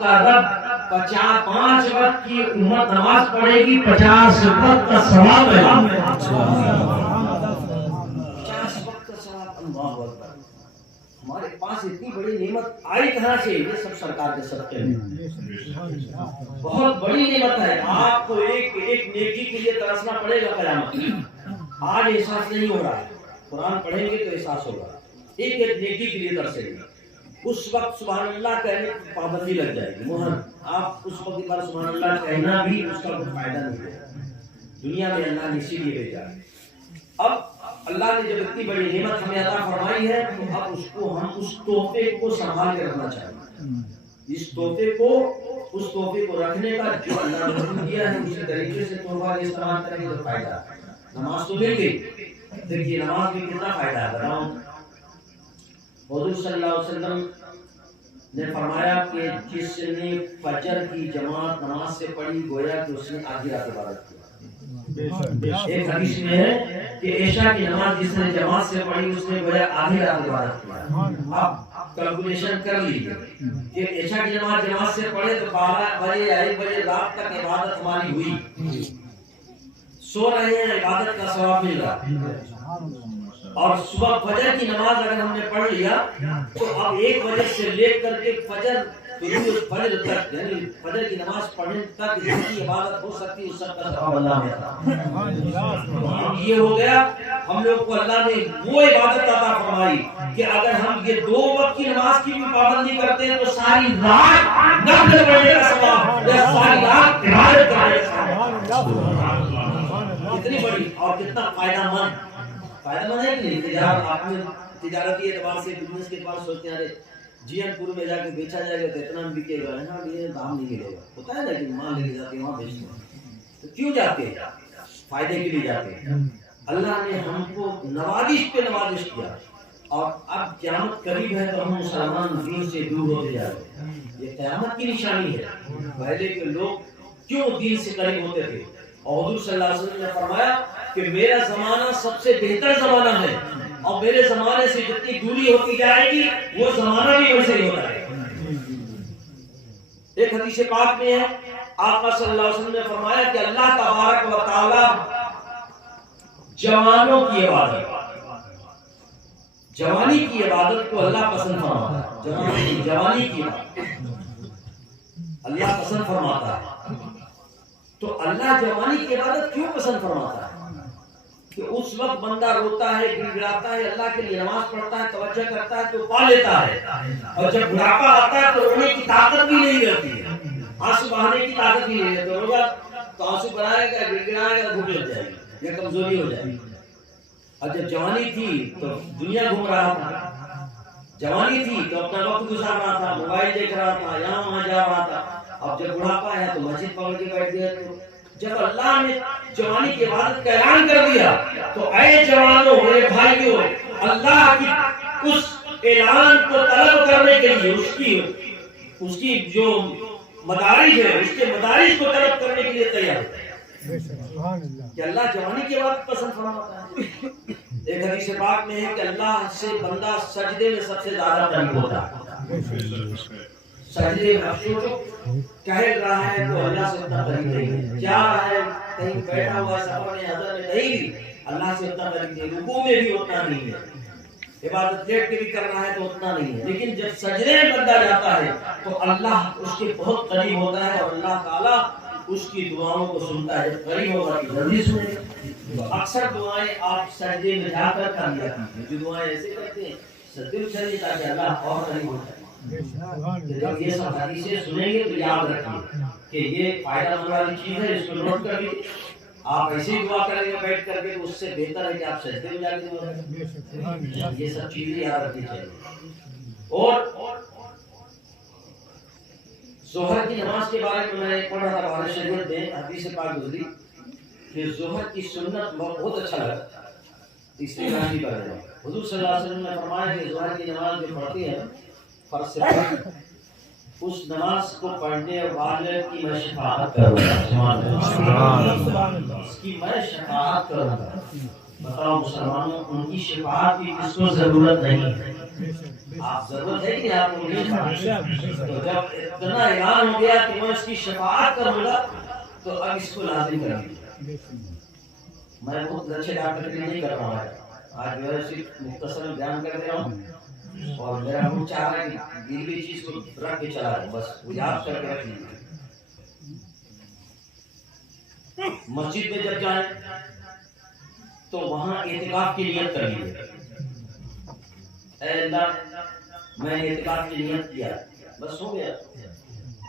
کا رب 5 وقت کی امت نماز پڑھے گی, 50 وقت کا ثواب ہے. 50 وقت کا ثواب. اللہ اکبر. ہمارے پاس اتنی بڑی نعمت آئی کہاں سے؟ یہ سب سرکار کے صدقے میں. بہت بڑی نعمت ہے. آپ کو ایک نیکی کے لیے ترسنا پڑے گا قیامت میں. آج احساس نہیں ہو رہا ہے, قرآن پڑھیں گے تو احساس ہوگا. ایک نیکی کے لیے ترسیں گے. اس وقت سبحان اللہ کہنے کی پابندی لگ جائے گی. محرم آپ اس وقت بار سبحان اللہ کہنا بھی اس کا کوئی فائدہ نہیں ہے. دنیا میں اللہ نے اسی لیے بھیجا. اب اللہ نے جب اتنی بڑی نعمت ہمیں عطا فرمائی ہے تو اب اس کو ہم اس تحفے کو سنبھال کے رکھنا چاہیے. اس تحفے کو رکھنے کا جو اللہ نے حکم دیا ہے اسی طریقے سے تحفہ استعمال کریں تو فائدہ ہے. نماز تو مل گئی, دیکھیے نماز میں کتنا فائدہ ہے بتاؤں. حضور صلی اللہ علیہ وسلم نے فرمایا کہ جس نے فجر کی جماعت نماز سے پڑھی گویا کہ اس نے آدھی رات عبادت کی. ایک حدیث میں ہے کہ عشاء کی نماز جس نے جماعت سے پڑھی اس نے گویا آدھی رات عبادت کی. آپ کیلکولیشن کر لیجیے کہ عشاء کی نماز جماعت سے پڑھے تو 12 بجے یا 1 بجے رات تک عبادت ہماری ہوئی. سو رہے ہیں عبادت کا ثواب مل رہا. اور صبح فجر کی نماز اگر ہم نے پڑھ لیا تو اب 1 بجے سے لے کر کے فجر تک یعنی فجر کی نماز پڑھنے تک جتنی عبادت ہو سکتی ہے اس سب کا ثواب اللہ دیتا. یہ ہو گیا ہم لوگ کو اللہ نے وہ عبادت عطا فرمائی کہ اگر ہم یہ 2 وقت کی نماز کی بھی پابندی کرتے ہیں تو ساری رات نفل پڑھنے کا ثواب یا ساری رات عبادت کرنے کا ثواب. کتنی بڑی اور کتنا فائدہ مند ہے کہ نہیں. تجارت آپ نے تجارتی اعتبار سے بزنس کے پاس سوچتے ہیں جی این پور میں جا کے بیچا جائے گا تو اتنا بکے گا, یہاں یہ دام نہیں ملے گا. ہوتا ہے نا کہ مال لے کے جاتے ہیں وہاں بیچتے ہیں. تو کیوں جاتے ہیں؟ فائدے کے لیے جاتے ہیں. اللہ نے ہم کو نوازش پہ نوازش کیا اور اب قیامت قریب ہے تو ہم مسلمان دین سے دور ہوتے جا رہے ہیں. یہ قیامت کی نشانی ہے. پہلے کے لوگ کیوں دین سے قریب ہوتے تھے اور حضور صلی اللہ علیہ وسلم نے فرمایا کہ میرا زمانہ سب سے بہتر زمانہ ہے اور میرے زمانے سے جتنی دوری ہوتی جائے گی وہ زمانہ بھی ویسے ہی ہوتا ہے. ایک حدیث پاک میں ہے آقا صلی اللہ علیہ وسلم نے فرمایا کہ اللہ تبارک و تعالی جوانوں کی جوانی کی عبادت کو اللہ پسند فرماتا ہے. جوانی کی عبادت اللہ پسند فرماتا ہے. تو اللہ جوانی کی عبادت کیوں پسند فرماتا ہے؟ کہ اس وقت بندہ روتا ہے, گڑ گڑاتا ہے, اللہ کے لیے نماز پڑھتا ہے, توجہ کرتا ہے تو پا لیتا ہے. اور جب بڑھاپا آتا ہے تو رونے کی طاقت بھی نہیں رہتی ہے, آنسو بہانے کی طاقت بھی نہیں رہتی. روگا تو آنسو بہائے گا, گڑ گڑائے گا, بھوک لگ جائے گی یا کمزوری ہو جائے گی. اور جب جوانی تھی تو دنیا گھوم رہا تھا, جوانی تھی تو اپنا وقت گزار رہا تھا, موبائل دیکھ رہا تھا, یہاں وہاں جا رہا تھا. اب جب بڑھاپا آیا تو مسجد پکڑ کے بیٹھ گیا. تو جب اللہ نے جوانی کی عبادت کا اعلان کر دیا تو اے جوانوں, میرے بھائیوں, اللہ کی اس اعلان کو طلب کرنے کے لیے اس کی جو مدارج ہے اس کے مدارج کو طلب کرنے کے لیے تیار ہے کہ اللہ جوانی کی عبادت پسند فرماتا ہے. ایک حدیث پاک میں ہے کہ اللہ سے بندہ سجدے میں سب سے زیادہ قریب ہوتا ہے. سجدے میں کہہ رہا ہے تو اللہ سے اتنا قریب نہیں ہے. کیا ہے کہیں بیٹھا ہوا سفر میں حضر میں نہیں, اللہ سے اتنا قریب نہیں. رکوع میں بھی اتنا نہیں ہے, عبادت لیٹ کے بھی کر رہا ہے تو اتنا نہیں ہے. لیکن جب سجدے میں بندہ جاتا ہے تو اللہ اس کے بہت قریب ہوتا ہے اور اللہ تعالیٰ اس کی دعاؤں کو سنتا ہے. جب قریب ہوگا کہ جلدی سنے گا. اکثر دعائیں آپ سجدے میں جا کر کر لیا کیجیے. جو دعائیں ایسے کرتے ہیں سجدے میں چلیے تاکہ اللہ اور قریب ہو جائے. جب یہ سب حدیثیں سنیں گے تو یاد رکھیے کہ یہ فائدہ مند والی چیز ہے, اس کو نوٹ کر لیجیے. آپ ایسے ہی دعا کریں گے بیٹھ کر کے تو اس سے بہتر ہے کہ آپ سجدے میں جا کے دعا کریں. یہ سب چیزیں یاد رکھنی چاہیے. اور ظہر کی نماز کے بارے میں نے پڑھا تھا بخاری شریف میں, حدیث پاک گزری کہ ظہر کی سنت بہت اچھا لگا, اس لیے میں بھی کر رہا ہوں. حضور صلی اللہ علیہ وسلم نے فرمایا کہ ظہر کی نماز جو پڑھتے ہیں فرض سے پہلے اس نماز کو پڑھنے والے کی میں شفاعت کروں گا. اس کی میں شفاعت کروں گا. بتاؤ مسلمانوں, ان کی شفاعت کی کس کو ضرورت نہیں ہے؟ آپ ضرورت ہے کہ آپ کو تو جب اتنا اعلان ہو گیا کہ میں اس کی شفاعت کروں گا تو اب اس کو لازم کر لیجیے. میں بہت اچھے ڈاکٹر کے لیے نہیں کر رہا ہوں, آج جو ہے صرف مختصر بیان کر دے رہا ہوں اور میرا من چاہ رہا ہے کہ دلی چیز کو رکھ کے چلا رہا ہوں, بس وہ یاد کر کے رکھ لیجیے. مسجد میں جب جائیں تو وہاں اعتکاف کی نیت کر لیجیے. اے اللہ میں نے اعتکاف کی نیت کیا, بس ہو گیا.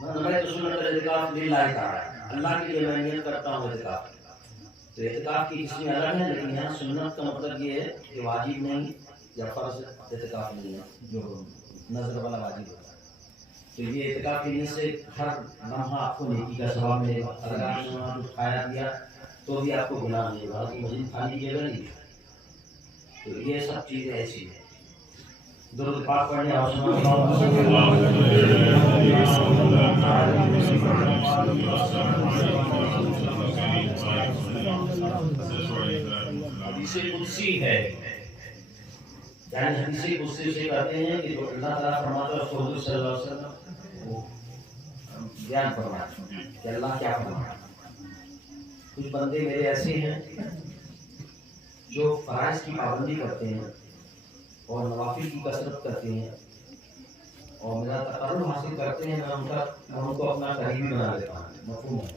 میں تو سنت اعتکاف للہ تعالی, اللہ کے لیے میں نیت کرتا ہوں اعتکاف. تو اعتکاف کی قسمیں الگ ہیں, لیکن یہاں سنت کا مطلب یہ ہے کہ واجب نہیں یا فرض اعتکاف نہیں ہے, جو نظر والا واجب ہوتا ہے. تو یہ اعتکاف کے نیت سے ہر لمحہ آپ کو نیکی کا ثواب ملے گا. اگر آپ نے وہاں کچھ کھایا پیا تو بھی آپ کو گناہ ملے گا, کہ مسجد خالی جگہ نہیں. تو یہ سب چیزیں ایسی ہیں. درود پاک پڑھنے اور حدیث قدسی ہے، یعنی حدیث قدسی سے کہتے ہیں کہ جو اللہ تعالیٰ فرماتا ہے اس کو حضور صلی اللہ علیہ وسلم وہ بیان فرماتا ہے کہ اللہ کیا فرماتا ہے. کچھ بندے میرے ایسے ہیں جو فرائض کی پابندی کرتے ہیں اور نوافل کی کثرت کرتے ہیں اور میرا تقرب حاصل کرتے ہیں. میں ان کو اپنا قریبی بنا لیتا ہوں. مفہوم ہے،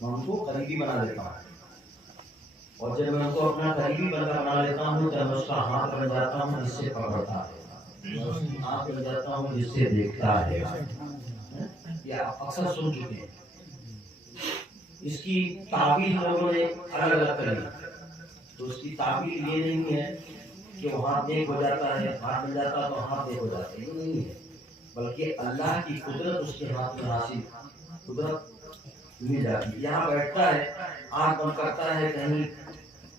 میں ان کو قریبی بنا لیتا ہوں، اور جب میں ان کو اپنا قریبی بندہ بنا لیتا ہوں تو میں اس کا ہاتھ بن جاتا ہوں جس سے پکڑتا ہے، ہاتھ بن جاتا ہوں جس سے دیکھتا ہے. یہ آپ اکثر سن چکے ہیں. اس کی تعبیر لوگوں نے الگ الگ کری، تو اس کی تعبیر یہ نہیں ہے کہ وہ ہاتھ نیک ہو جاتا ہے، ہاتھ بن جاتا تو ہاتھ نیک ہو جاتا ہے، یہ نہیں ہے، بلکہ اللہ کی قدرت اس کے ہاتھ میں حاصل قدرت مل جاتی ہے. یہاں بیٹھتا ہے، آنکھ بند کرتا ہے، کہیں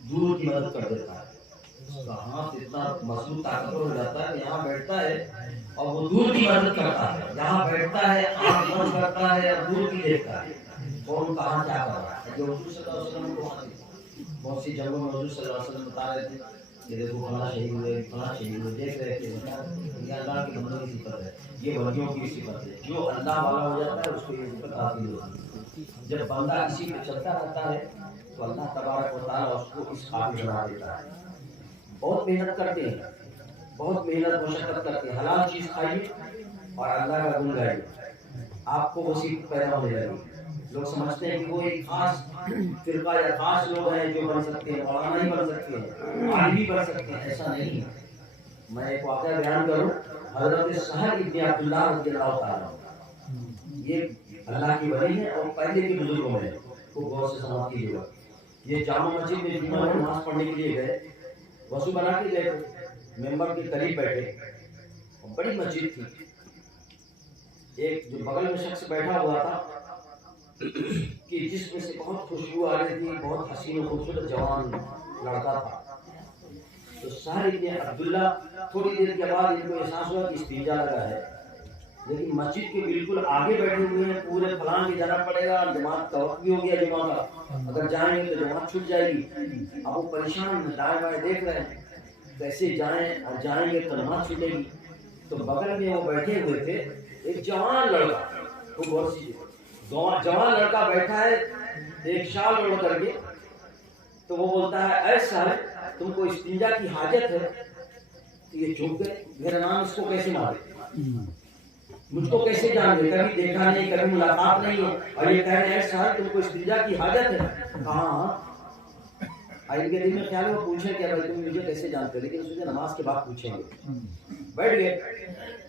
دور کی مدد کر دیتا ہے. اس کا ہاتھ اتنا مضبوط طاقتور ہو جاتا ہے کہ یہاں بیٹھتا ہے اور وہ دور کی مدد کرتا ہے. یہاں بیٹھتا ہے، آنکھ بند کرتا ہے اور دور کی دیکھتا ہے کون کہاں کیا کر رہا ہے. جو حضور صلی اللہ علیہ وسلم کو بہت سی جگہوں میں حضور صلی اللہ علیہ وسلم بتا رہے تھے کہ دیکھو فلاں شہید ہوئے، فلاں شہید ہوئے، دیکھ رہے تھے. یہ اللہ کے بندوں کی صفت ہے، یہ ولیوں کی صفت ہے. جو اللہ والا ہو جاتا ہے اس کو یہ صفت حاصل ہوتی ہے. جب بندہ اسی پہ چلتا رہتا ہے تو اللہ تبارک و تعالیٰ اس کو اس قابل بنا دیتا ہے. بہت محنت کرتے ہیں، بہت محنت مشقت کرتے ہیں. حلال چیز کھائیے اور اللہ کا گن گائیے، آپ کو وسیع پیدا ہو جائے گی. لوگ سمجھتے ہیں کہ وہ ایک خاص فرقہ یا خاص لوگ ہیں جو بن سکتے ہیں، مولانا ہی بن سکتے ہیں، عالم بھی بن سکتے ہیں. ایسا نہیں ہے. میں ایک واقعہ بیان کروں. حضرت سہل ابن عبداللہ رضی اللہ تعالیٰ، یہ اللہ کی ولی ہے اور پہلے کے بزرگوں میں کو غور سے سماعت کیجیے گا. یہ جامع مسجد میں جمعہ میں نماز پڑھنے کے لیے گئے، وضو بنا کے گئے، ممبر کے قریب بیٹھے اور بڑی مسجد تھی. ایک جو بغل میں شخص بیٹھا ہوا تھا کہ جس میں سے بہت خوشبو آ رہی تھی، بہت حسین و خوبصورت جوان لڑکا تھا. تو سہل ابن عبداللہ تھوڑی دیر کے بعد ان کو احساس ہوا کہ استنجا لگا ہے، لیکن مسجد کے بالکل آگے بیٹھے ہوئے ہیں، پورے فلان کی جانا پڑے گا، جماعت کا وقت بھی ہو گیا جمعہ کا، اگر جائیں گے تو جماعت چھوٹ جائے گی. اب وہ پریشان دائیں بائیں دیکھ رہے ہیں کیسے جائیں، اور جائیں گے تو نماز چھوٹے گی. تو بغل میں وہ بیٹھے ہوئے تھے ایک جوان لڑکا، وہ غور سے جوان لڑکا بیٹھا ہے ایک شال اوڑھ کر کے. تو وہ بولتا ہے اے سہل تم کو استنجا کی حاجت ہے؟ یہ چوک گئے، میرا نام اس کو کیسے مارے، مجھ کو کیسے جان گے، کبھی دیکھا نہیں، کبھی ملاقات نہیں ہے، اور یہ کہہ رہے ہیں سہل تم کو استنجا کی حاجت ہے. کہاں ان کے دل میں خیال وہ پوچھیں کہ بھائی تم مجھے کیسے جانتے، لیکن اس نے نماز کے بعد پوچھیں گے. بیٹھ گئے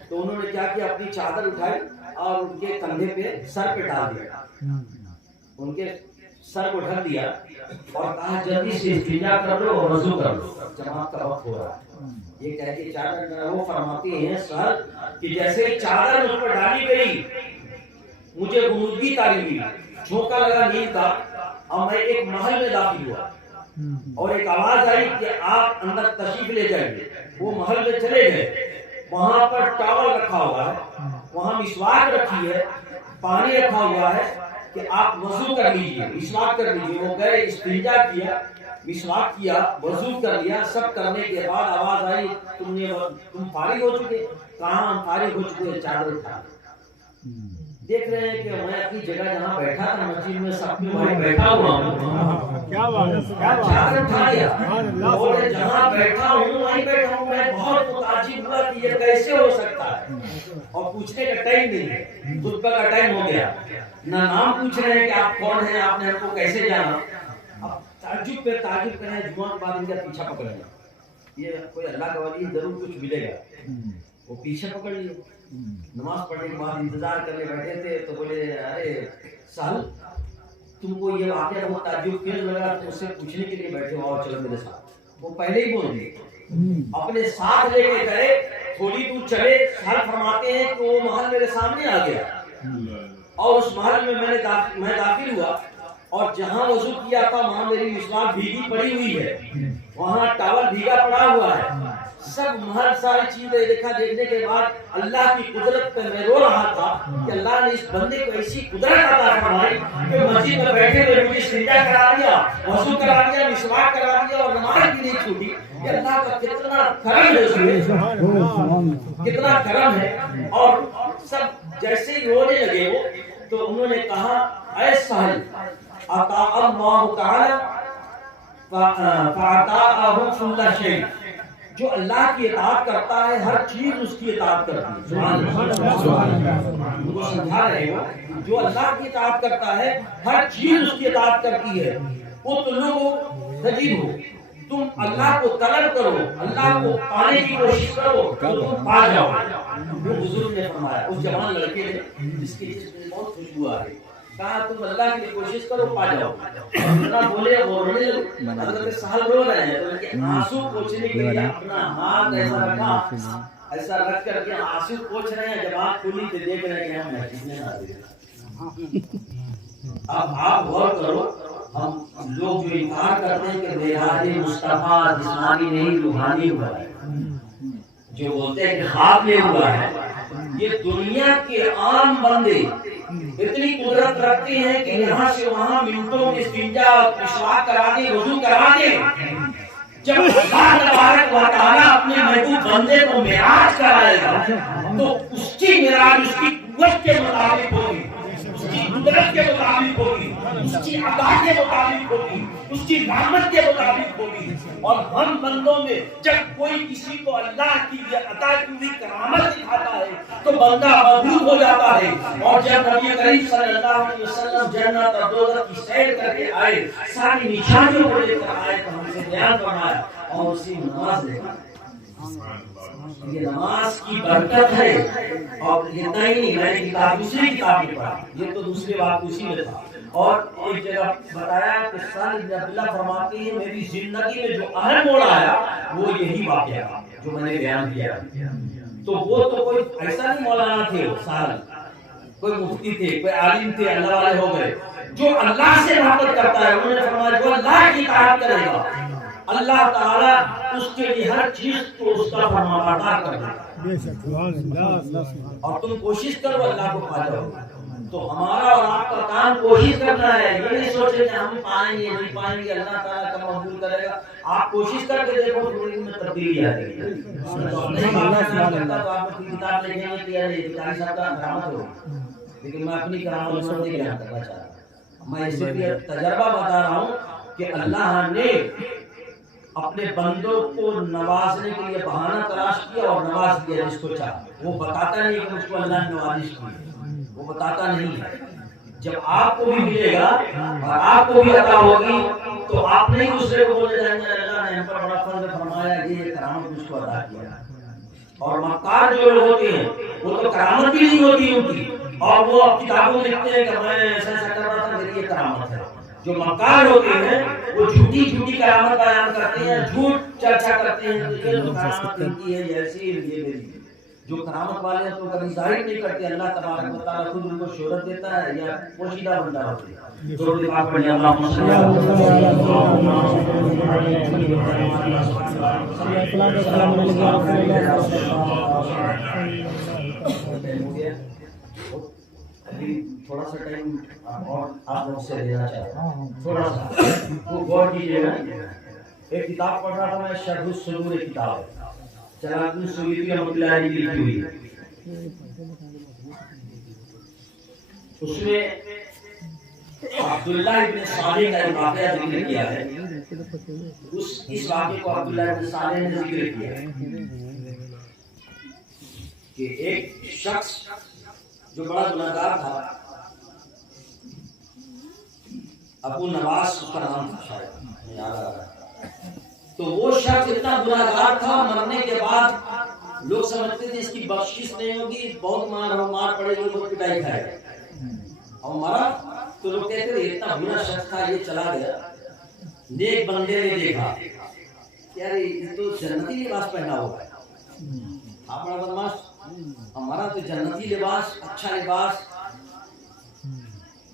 تو انہوں نے کیا کیا، اپنی چادر اٹھائی اور ان کے کندھے پہ سر پہ ڈال دیا، ان کے سر کو ڈھک دیا اور کہا جلدی سے استنجا کر لو اور وضو کر لو، جماعت کا وقت ہو رہا ہے. یہ کہہ کے چادر وہ فرماتے ہیں سر کہ جیسے ہی چادر مجھ پر ڈالی گئی مجھے غنودگی تاری ہوئی، جھونکا لگا نیند کا، اور میں ایک محل میں داخل ہوا اور ایک آواز آئی کہ آپ اندر تشریف لے جائیے. وہ محل میں چلے گئے، وہاں پر ٹاول رکھا ہوا ہے، وہاں مسواک رکھی ہے، پانی رکھا ہوا ہے کہ آپ وضو کر لیجیے، مسواک کر لیجیے. وہ گئے، استنجا کیا، مسواک کیا، وضو کر لیا. سب کرنے کے بعد آواز آئی تم فارغ ہو چکے؟ کہاں ہم فارغ ہو چکے، چادر اٹھا. دیکھ رہے ہیں کہ میں اپنی جگہ جہاں بیٹھا تھا مسجد میں سب کے بھائی بیٹھا ہوا ہوں، کیا بات ہے، چادر اٹھا لیا اور جہاں بیٹھا ہوں وہیں بیٹھا ہوں. میں بہت متعجب ہوا کہ یہ کیسے ہو سکتا ہے، اور پوچھنے کا ٹائم نہیں ہے، خطبہ کا ٹائم ہو گیا، نہ نام پوچھ رہے ہیں کہ آپ کون ہیں، آپ نے ہم کو کیسے جانا. اب تعجب پہ تعجب کریں، جمعہ کے بعد ان کا پیچھا پکڑ لیا. یہ کوئی اللہ کا ولی ضرور کچھ ملے گا. وہ پیچھے پکڑ لیے. نماز پڑھنے کے بعد انتظار کرنے بیٹھے تھے تو بولے ارے سہل تم کو یہ واقعہ بہت تعجب کیوں لگا، تم اس سے پوچھنے کے لیے بیٹھے ہو، اور چلو میرے ساتھ. وہ پہلے ہی بول دیے، اپنے ساتھ لے کے گئے. تھوڑی دور چلے، سہل فرماتے ہیں کہ وہ محل میرے سامنے آ گیا اور اس محل میں میں داخل ہوا، اور جہاں وضو کیا تھا وہاں میری مسواک بھیگی پڑی ہوئی ہے. وہاں ٹاول بھیگا پڑا ہوا ہے، سب محل ساری چیزیں دیکھا، دیکھنے کے بعد اللہ کی قدرت پہ میں رو رہا تھا کہ اللہ نے اس بندے کو ایسی قدرت عطا فرمائی کہ مسجد میں بیٹھے ہوئے مجھے سجدہ کرا دیا، وضو کرا دیا، مسواک کرا دیا اور نماز بھی نہیں چھوٹی. کہ اللہ کا کتنا کرم ہے اس میں، کتنا کرم ہے. اور سب جیسے ہی رونے لگے وہ، تو انہوں نے کہا اے سہل عطا اللہ تعالی فعطاءہ كل شيء، جو اللہ کی اطاعت کرتا ہے ہر چیز اس کی اطاعت کرتی ہے. سبحان اللہ. وہ سمجھا رہے ہو، جو اللہ کی اطاعت کرتا ہے ہر چیز اس کی اطاعت کرتی ہے. اطلبوا تجدوا، تم اللہ کو طلب کرو، اللہ کو پانے کی کوشش کرو تو تم پا جاؤ. وہ بزرگ نے فرمایا، اس جوان لڑکے نے جس کی جسم میں بہت خوشبو آ رہی، کہا تم اللہ کے لیے کوشش کرو پا جاؤ. اللہ بولے وہ رونے لگے. حضرت سہل رو رہے ہیں تو ان کے آنسو پوچھنے کے لیے اپنا ہاتھ ایسا رکھا، ایسا رکھ کر کے آنسو پوچھ رہے ہیں. جب آنکھ کھلی تو دیکھ رہے ہیں کہ ہم مسجد میں حاضر ہیں. اب آپ غور کرو، ہم لوگ جو انکار کرتے ہیں کہ معراج مصطفیٰ جسمانی نہیں روحانی ہوا ہے، جو بولتے ہیں کہ خواب میں ہوا ہے، یہ دنیا کے عام بندے اتنی قدرت رکھتے ہیں کہ یہاں سے وہاں منٹوں میں استنجا مسواک کرا دیں، وضو کرا دیں. جب اللہ تبارک و تعالیٰ اپنے محبوب بندے کو معراج کرائے گا تو اس کی معراج اس کی قوت کے مطابق ہوگی، اس کی قدرت کے مطابق ہوگی، اس کی عطا کے مطابق ہوگی، اس کی رحمت کے مطابق ہوگی. اور ہم بندوں میں جب کوئی کسی کو اللہ کی عطا کی ہوئی کرامت دکھاتا ہے تو بندہ مغلوب ہو جاتا ہے. اور جب نبی کریم صلی اللہ علیہ وسلم جنت اور دوزخ کی سیر کر کے آئے، ساری نشانیوں کو لے کر آئے تو ہم سے بیان فرمایا اور اسی نماز لے کر. یہ نماز کی برکت ہے. اور اتنا ہی نہیں، میں نے کتاب دوسری کتاب میں پڑھا، یہ تو دوسری بات اسی میں تھا. اور ایک جگہ بتایا کہ سالم بن عبداللہ فرماتے ہیں میری زندگی میں جو اہم موڑ آیا وہ یہی واقعہ جو میں نے بیان کیا. تو وہ تو کوئی ایسا نہیں مولانا تھے، وہ سالم کوئی مفتی تھے، کوئی عالم تھے، اللہ والے ہو گئے. جو اللہ سے محبت کرتا ہے، انہوں نے فرمایا جو اللہ کی اطاعت کرے گا اللہ تعالیٰ اس کے لیے ہر چیز کو اس کا فرمانبردار کر دے گا. اور تم کوشش کرو اللہ کو پا جاؤ. تو ہمارا اور آپ کا کام کوشش کرنا ہے. یہ نہیں سوچے کہ ہم پائیں گے نہیں پائیں گے، اللہ تعالیٰ کا قبول کرے گا. آپ کوشش کر کے دیکھو تھوڑی میں تبدیلی آ جائے گی. تو آپ اپنی کتاب لکھیں گے کہ یار یہ 40 صاحب کا کرامت ہوگی، لیکن میں اپنی کرامت نہیں بیان کرنا چاہ رہا. میں اس لیے تجربہ بتا رہا ہوں کہ اللہ نے اپنے بندوں کو نوازنے کے لیے بہانہ تلاش کیا اور نواز دیا جس کو چاہا. وہ بتاتا نہیں کہ مجھ کو اللہ نے نوازش کی، وہ بتاتا نہیں ہے. جب آپ کو بھی ملے گا اور آپ کو بھی عطا ہوگی تو آپ نہیں دوسرے کو بولے جائیں گے اللہ نے ہم پر بڑا فضل فرمایا، یہ کرامت مجھ کو عطا کیا. اور مکار جو لوگ ہوتے ہیں وہ تو کرامت بھی نہیں ہوتی ان کی، اور وہ کتابوں میں لکھتے ہیں کہ میں ایسا ایسا کر رہا تھا میری یہ کرامت ہے. جو مکار ہوتے ہیں وہ جھوٹی جھوٹی کرامت بیان کرتے ہیں، جھوٹ چرچا کرتے ہیں کہ یہ تو کرامت ان کی ہے، ایسی یہ میری. جو کرامت والے ہیں تو کبھی ظاہر نہیں کرتے، اللہ تبارک و تعالیٰ خود ان کو شہرت دیتا ہے یا پوشیدہ بندہ ہوتا ہے. درود پاک پڑھیں اللہم صلی اللہ علیہ وسلم. تھوڑا سا ٹائم اور آپ لوگ سے لینا چاہتا ہوں، تھوڑا سا وہ غور کیجیے گا. ایک کتاب پڑھ رہا تھا میں، شرح الصدور ایک کتاب ہے، جلال الدین سیوطی رحمۃ اللہ علیہ کی لکھی ہوئی. اس میں عبداللہ ابن صالح کا ایک واقعہ ذکر کیا ہے. اس واقعے کو عبداللہ ابن صالح نے ذکر کیا ہے کہ ایک شخص جو بڑا گناہگار تھا، ابو نواس اس کا نام تھا شاید، یاد آ رہا ہے. تو وہ شخص اتنا گناہگار تھا، مرنے کے بعد لوگ سمجھتے تھے اس کی بخشش نہیں ہوگی، بہت مار پڑے گی، بہت پٹائی کھائے گا. اور مرا تو لوگ کہتے تھے اتنا برا شخص تھا یہ چلا گیا. نیک بندے نے دیکھا کہ یار یہ تو جنتی لباس پہنا ہوا ہے، آپ بڑا بدماش، ہمارا تو جنتی لباس، اچھا لباس،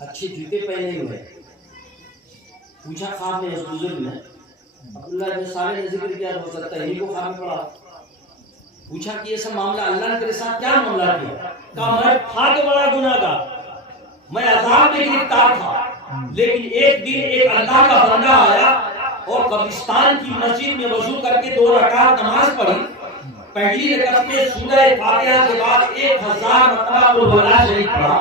اچھے جوتے پہنے ہوئے. پوچھا خواب میں اس بزرگ نے عبداللہ ابن صالح نے ذکر کیا ہو سکتا ہے انہیں کو خواب میں پڑا. پوچھا کہ یہ سب معاملہ اللہ نے تیرے ساتھ کیا معاملہ کیا؟ کہا میں تھا تو بڑا گناہ گار، میں عذاب میں گرفتار تھا، لیکن ایک دن ایک اللہ کا بندہ آیا اور قبرستان کی مسجد میں وضو کر کے 2 رکعت نماز پڑھی. پہلی رکعت میں سورہ فاتحہ کے بعد 1000 مرتبہ قل هو اللہ شریف پڑھا،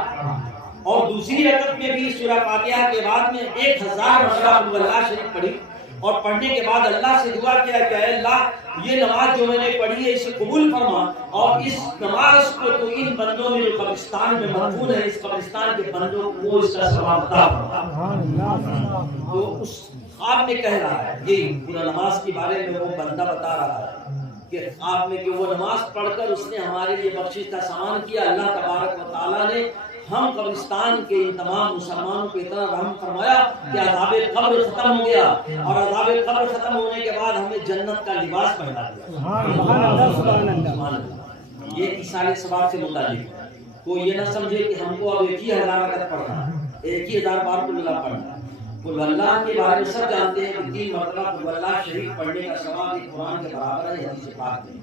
اور دوسری رکعت میں بھی سورہ فاتحہ کے بعد میں 1000 مرتبہ قل هو اللہ شریف پڑھی. اور پڑھنے کے بعد اللہ سے دعا کیا کہ اے اللہ یہ نماز جو میں نے پڑھی ہے اسے قبول فرما، اور اس نماز کو تو ان بندوں میں جو قبرستان میں مدفون ہے اس قبرستان کے بندوں کو اس کا ثواب عطا فرما. تو اس خواب میں کہہ رہا ہے، یہ پورا نماز کے بارے میں وہ بندہ بتا رہا ہے کہ خواب میں کہ وہ نماز پڑھ کر اس نے ہمارے لیے بخشش کا سامان کیا. اللہ تبارک و تعالیٰ نے ہم قبرستان کے ان تمام مسلمانوں کو اتنا رحم فرمایا کہ عذاب قبر ختم ہو گیا، اور عذاب قبر ختم ہونے کے بعد ہمیں جنت کا لباس پہنا دیا. سبحان اللہ. یہ ایصال ثواب سے متعلق ہے. کوئی یہ نہ سمجھے کہ ہم کو اب 1000 رکعت پڑھنا ہے، 1000 بار قل اللہ پڑھنا ہے. قل اللہ کے بارے میں سب جانتے ہیں کہ 3 مرتبہ قل اللہ شریف پڑھنے کا ثواب ایک قرآن کے برابر ہے حدیث پاک میں.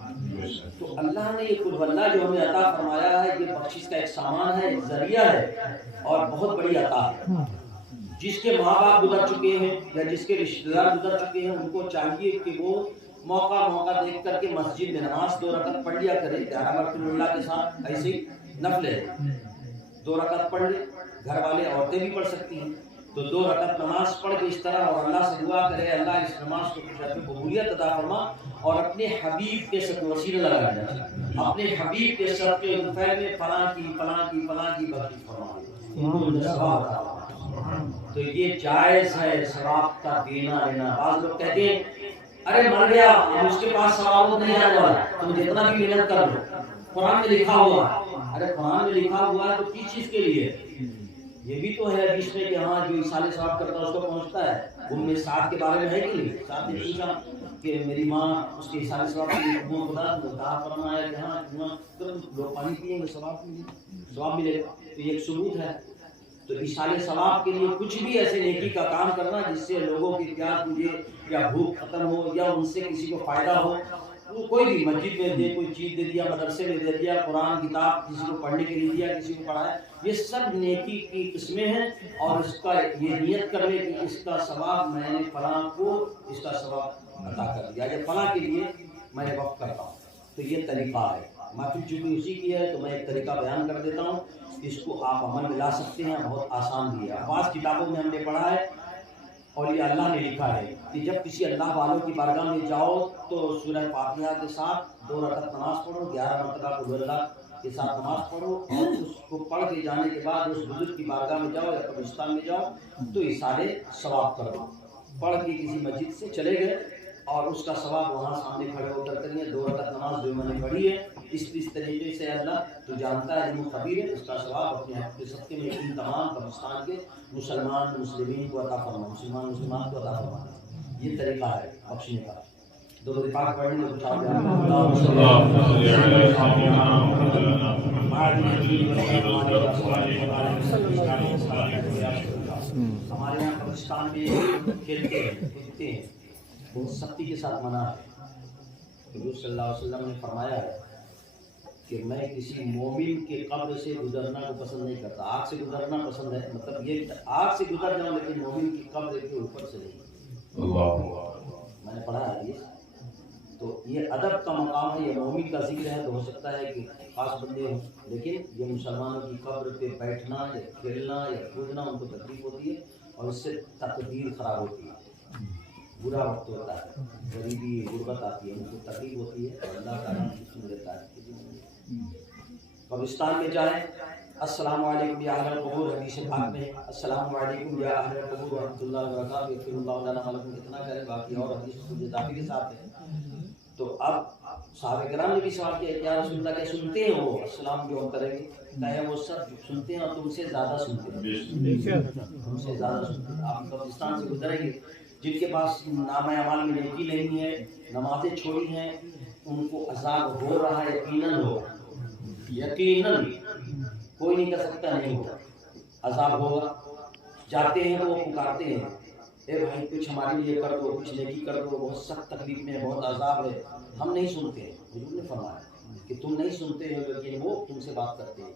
تو اللہ نے یہ قل اللہ جو ہمیں عطا فرمایا ہے یہ بخشش کا ایک سامان ہے، ایک ذریعہ ہے، اور بہت بڑی عطا ہے. جس کے ماں باپ گزر چکے ہیں یا جس کے رشتہ دار گزر چکے ہیں ان کو چاہیے کہ وہ موقع دیکھ کر کے مسجد میں نماز 2 رکعت پڑھ لیا کرے 11 بار قل اللہ کے ساتھ. ایسے ہی نفل ہے 2 رکعت پڑھ لے، گھر والے عورتیں بھی پڑھ سکتی ہیں. تو 2 رکعت نماز پڑھ کے اس طرح اور اللہ سے دعا کرے اللہ اس نماز کو کچھ اپنی قبولیت عطا فرما، اور اپنے حبیب کے ساتھ وسیلہ لگا دینا، اپنے حبیب کے ساتھ کے فعل میں فلاں کی بخشش فرما. تو یہ جائز ہے ثواب کا دینا لینا. بعض لوگ کہتے ہیں ارے مر گیا اب اس کے پاس ثواب نہیں آنے والا، تم جتنا بھی محنت کر لو، قرآن میں لکھا ہوا. ارے قرآن میں لکھا ہوا ہے تو کس چیز کے لیے؟ یہ بھی تو ہے حدیث میں کہ ہاں جو ایصال ثواب کرتا ہے اس کو پہنچتا ہے. ام سعد کے بارے میں ہے کہ نہیں؟ سعد نے پوچھا کہ میری ماں اس کے ایصال ثواب کے لیے خدا کہا فرمایا کہ ہاں لوگ پانی پیئیں گے ثواب ملے گا. تو یہ ایک ثبوت ہے. تو ایصال ثواب کے لیے کچھ بھی ایسے نیکی کا کام کرنا جس سے لوگوں کی پیاس بجھے یا بھوک ختم ہو یا ان سے کسی کو فائدہ ہو، وہ کوئی بھی مسجد میں دے، کوئی چیز دے دیا، مدرسے میں دے دیا، قرآن کتاب کسی کو پڑھنے کے لیے دیا، کسی کو پڑھایا، یہ سب نیکی کی قسمیں ہیں. اور اس کا یہ نیت کر لے کہ اس کا ثواب میں نے فلاں کو اس کا ثواب عطا کر دیا یا فلاں کے لیے میں نے وقف کرتا ہوں. تو یہ طریقہ ہے. معافی چونکہ اسی کی ہے تو میں ایک طریقہ بیان کر دیتا ہوں، اس کو آپ عمل میں لا سکتے ہیں، بہت آسان بھی ہے. بعض کتابوں میں ہم نے پڑھا ہے اور یہ اللہ نے لکھا ہے کہ جب کسی اللہ والوں کی بارگاہ میں جاؤ تو سورہ فاتحہ کے ساتھ 2 رکعت نماز پڑھو، 11 مرتبہ قل اللہ کے ساتھ نماز پڑھو، اور اس کو پڑھ کے جانے کے بعد اس بزرگ کی بارگاہ میں جاؤ یا قبرستان میں جاؤ تو ایصال ثواب کرو. پڑھ کے کسی مسجد سے چلے گئے اور اس کا ثواب وہاں سامنے کھڑے ہو کر کریں. 2 رکعت نماز جو میں نے پڑھی ہے اس طریقے سے اللہ تو جانتا ہے، علم خبیر ہے، اس کا ثواب اپنے حق کے صدقے میں ان تمام قبرستان کے مسلمین کو عطا فرما، مسلمان کو عطا فرما. یہ طریقہ ہے بخشنے کا. درود پاک پڑھنے میں کچھ آپ ہمارے یہاں قبرستان میں کھیلتے ہیں کودتے ہیں، بہت سختی کے ساتھ منع ہے. حضور صلی اللہ علیہ وسلم نے فرمایا ہے کہ میں کسی مومن کے قبر سے گزرنا کو پسند نہیں کرتا. آگ سے گزرنا پسند ہے، مطلب یہ آگ سے گزر جاؤں لیکن مومن کی قبر کے اوپر سے نہیں. میں نے پڑھا ہے حدیث. تو یہ ادب کا مقام ہے، یہ مومن کا ذکر ہے تو ہو سکتا ہے کہ خاص بندے ہوں، لیکن یہ مسلمانوں کی قبر پہ بیٹھنا یا کھیلنا یا کودنا ان کو تکلیف ہوتی ہے اور اس سے تقدیر خراب ہوتی ہے. برا وقت ہوتا ہے، غریبی غربت آتی ہے، ان کو تکلیف ہوتی ہے اور اللہ تعالیٰ سن لیتا ہے. قبرستان میں جائیں، السلام علیکم یا اہل القبور، حدیث پاک میں السلام علیکم یا اہل القبور ورحمۃ اللہ وبرکاتہ یغفر اللہ لنا ولکم، اتنا کریں. باقی اور حدیث کو اضافے کے ساتھ ہے. تو اب صحابہ کرام نے بھی سوال کیا کہ یا رسول اللہ کیا سنتے ہیں وہ السلام جو ہم کریں گے؟ کہا وہ سب سنتے ہیں اور تم سے زیادہ سنتے ہیں، تم سے زیادہ سنتے ہیں. آپ قبرستان سے گزریں گے، جن کے پاس نامہ اعمال میں نیکی نہیں ہے، نمازیں چھوڑی ہیں، ان کو عذاب ہو رہا ہے. یقیناً کوئی نہیں کہہ سکتا نہیں ہوگا، عذاب ہوگا. جاتے ہیں تو وہ پکارتے ہیں اے بھائی کچھ ہمارے لیے کر دو، کچھ نیکی کر دو، بہت سخت تکلیف میں ہے، بہت عذاب ہے، ہم نہیں سنتے ہیں۔ حضور نے فرمایا کہ تم نہیں سنتے ہو لیکن وہ تم سے بات کرتے ہیں،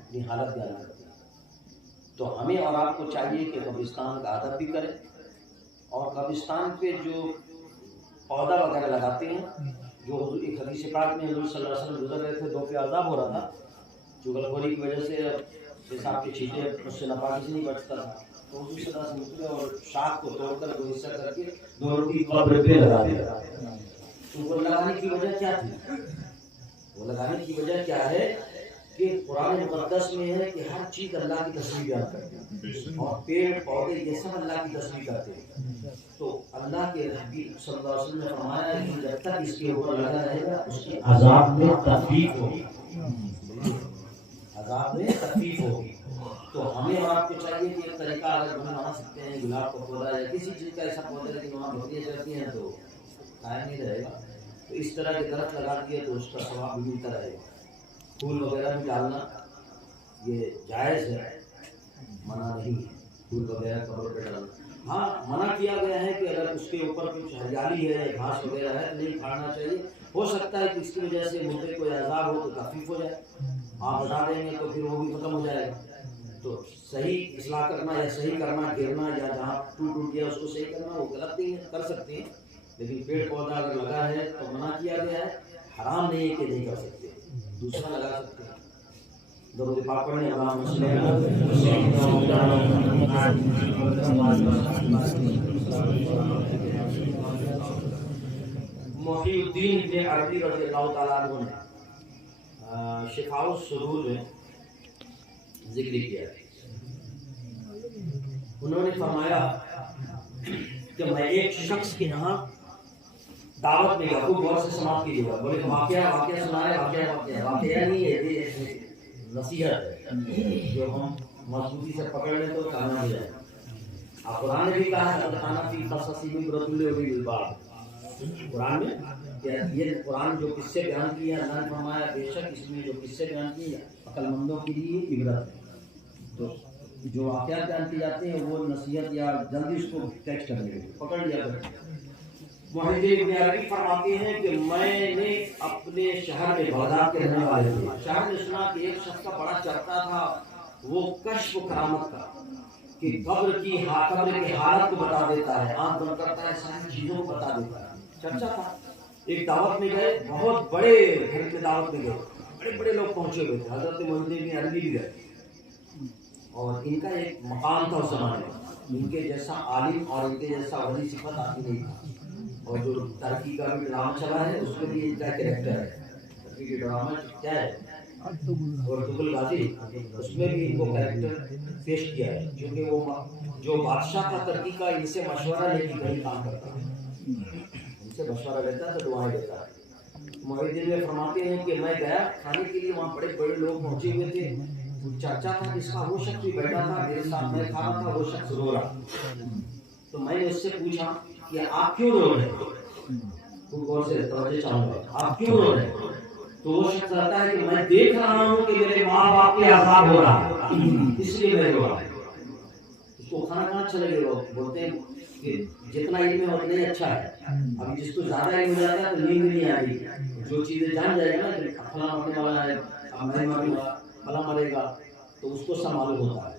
اپنی حالت بیان کرتے ہیں۔ تو ہمیں اور آپ کو چاہیے کہ قبرستان کا ادب بھی کریں، اور قبرستان پہ جو پودا وغیرہ لگاتے ہیں، جو حضور ایک حدیث پاک میں حضور صلی اللہ علیہ وسلم گزر رہے تھے، دو پہ عذاب ہو رہا تھا، چغلخوری کی وجہ سے پیشاب کے چھینٹے اس سے ناپاکی سے نہیں بچتا تھا، تو حضور صلی اللہ علیہ وسلم نکلے اور شاخ کو توڑ کر دو حصہ کر کے دونوں کی قبر پہ لگا دیا۔ تو وہ لگانے کی وجہ کیا تھی؟ وہ لگانے کی وجہ کیا ہے کہ قرآن مقدس میں ہے کہ ہر چیز اللہ کی تصویر بیان کرتے ہیں، اور پیڑ پودے یہ سب اللہ کی تصویر کرتے ہیں۔ تو اللہ کے حبیب صلی اللہ علیہ وسلم نے فرمایا کہ جب تک اس کے اوپر لگا رہے گا اس کی عذاب میں تخفیف ہوگی، عذاب میں تخفیف ہوگی۔ تو ہمیں اور آپ کو چاہیے کہ ایک طریقہ اگر ہم بنا سکتے ہیں، گلاب کا پودا یا کسی چیز کا ایسا پودا ہے کہ وہاں بکریاں چلتی ہیں تو قائم نہیں رہے گا، تو اس طرح کے درخت لگا دیے تو اس کا ثواب بھی ملتا رہے گا۔ پھول وغیرہ بھی ڈالنا یہ جائز ہے، منع نہیں ہے پھول وغیرہ قبر پہ ڈالنا۔ ہاں منع کیا گیا ہے کہ اگر اس کے اوپر کچھ ہریالی ہے، گھاس وغیرہ ہے تو نہیں کھاڑنا چاہیے، ہو سکتا ہے کہ اس کی وجہ سے مردے کو عذاب ہو تو تخفیف ہو جائے، آپ ہٹا دیں گے تو پھر وہ بھی ختم ہو جائے گا۔ تو صحیح اصلاح کرنا یا صحیح کرنا، گرنا یا جہاں ٹوٹ گیا اس کو صحیح کرنا وہ غلط نہیں ہے، کر سکتے ہیں، لیکن پیڑ پودا اگر لگا ہے تو منع کیا گیا ہے، حرام نہیں ہے کہ نہیں کر سکتے، دوسرا لگا سکتے ہیں۔ درود پاک پڑھیں، اللہم صلی محی الدین ابن عربی رضی اللہ تعالیٰ عنہ نے شفاء الصدور میں ذکر کیا ہے، انہوں نے فرمایا کہ میں ایک شخص کے یہاں دعوت میں گیا، خوب غور سے سماعت کیجیے گا، بولے واقعہ سنائے، واقعہ نہیں ہے، یہ نصیحت ہے جو ہم مضبوطی سے پکڑ لیں تو کامیاب جائیں۔ آپ قرآن نے بھی کہا ہے القرآن فی قصصہم عبرۃ لأولی الالباب، قرآن میں یہ قرآن جو قصے بیان کیے ہیں، اللہ نے فرمایا بے شک اس میں جو قصے بیان کیے عقل مندوں کے لیے عبرت ہے۔ تو جو واقعات بیان کیے جاتے ہیں وہ نصیحت یا جلدی اس کو ٹیکسٹ کرنے کے لیے پکڑ لیا کریں۔ محی الدین ابن عربی فرماتے ہیں کہ میں نے اپنے شہر میں بغداد کے رہنے والے تھے، شہر میں سنا کہ ایک شخص کا بڑا چرچا تھا وہ کشف و کرامت کا، کہ قبر کی حالت کو بتا دیتا ہے، آنکھ بند کرتا ہے، ساری چیزوں کو بتا دیتا ہے، چرچا تھا۔ ایک دعوت میں گئے، بہت بڑے گھر میں دعوت میں گئے، بڑے بڑے لوگ پہنچے ہوئے تھے، حضرت محی الدین ابن عربی بھی گئے، اور ان کا ایک مقام تھا اس زمانے میں، ان کے جیسا عالم اور ان کے جیسا ولی صفت آتی نہیں تھا۔ اور جو ترکی کا بھی ڈرامہ چلا ہے اس میں بھی ان کا کریکٹر ہے، ترکی کے ڈرامہ کیا ہے ارطغرل غازی، اس میں بھی ان کو کریکٹر پیش کیا ہے، کیونکہ وہ جو بادشاہ کا ترکی کا ان سے مشورہ لے کے کہیں کام کرتا ہے، ان سے مشورہ لیتا ہے تو دعائیں دیتا ہے۔ محی الدین میں فرماتے ہیں کہ میں گیا کھانے کے لیے، وہاں بڑے بڑے لوگ پہنچے ہوئے تھے، چرچا تھا جس کا وہ شخص بھی بیٹھا تھا میرے ساتھ، میں کھا رہا تھا، وہ شخص رو رہا، تو میں نے اس سے پوچھا کہ آپ کیوں رو رہے ہیں؟ خوب غور سے توجہ چاہوں گا، آپ کیوں رو رہے ہیں؟ تو وہ شخص کہتا ہے کہ میں دیکھ رہا ہوں کہ میرے ماں باپ کے عذاب ہو رہا ہے، اس لیے میں رو رہا ہوں۔ اس کو کھانا کہاں اچھا لگے گا؟ بولتے ہیں کہ جتنا علم ہے اتنا ہی اچھا ہے، ابھی جس کو زیادہ علم ہو جاتا ہے تو نیند نہیں آئی، جو چیزیں جان جائے گا نا فلاں مرنے والا ہے، میں مروں گا، فلاں مرے گا، تو اس کو سب معلوم ہوتا ہے،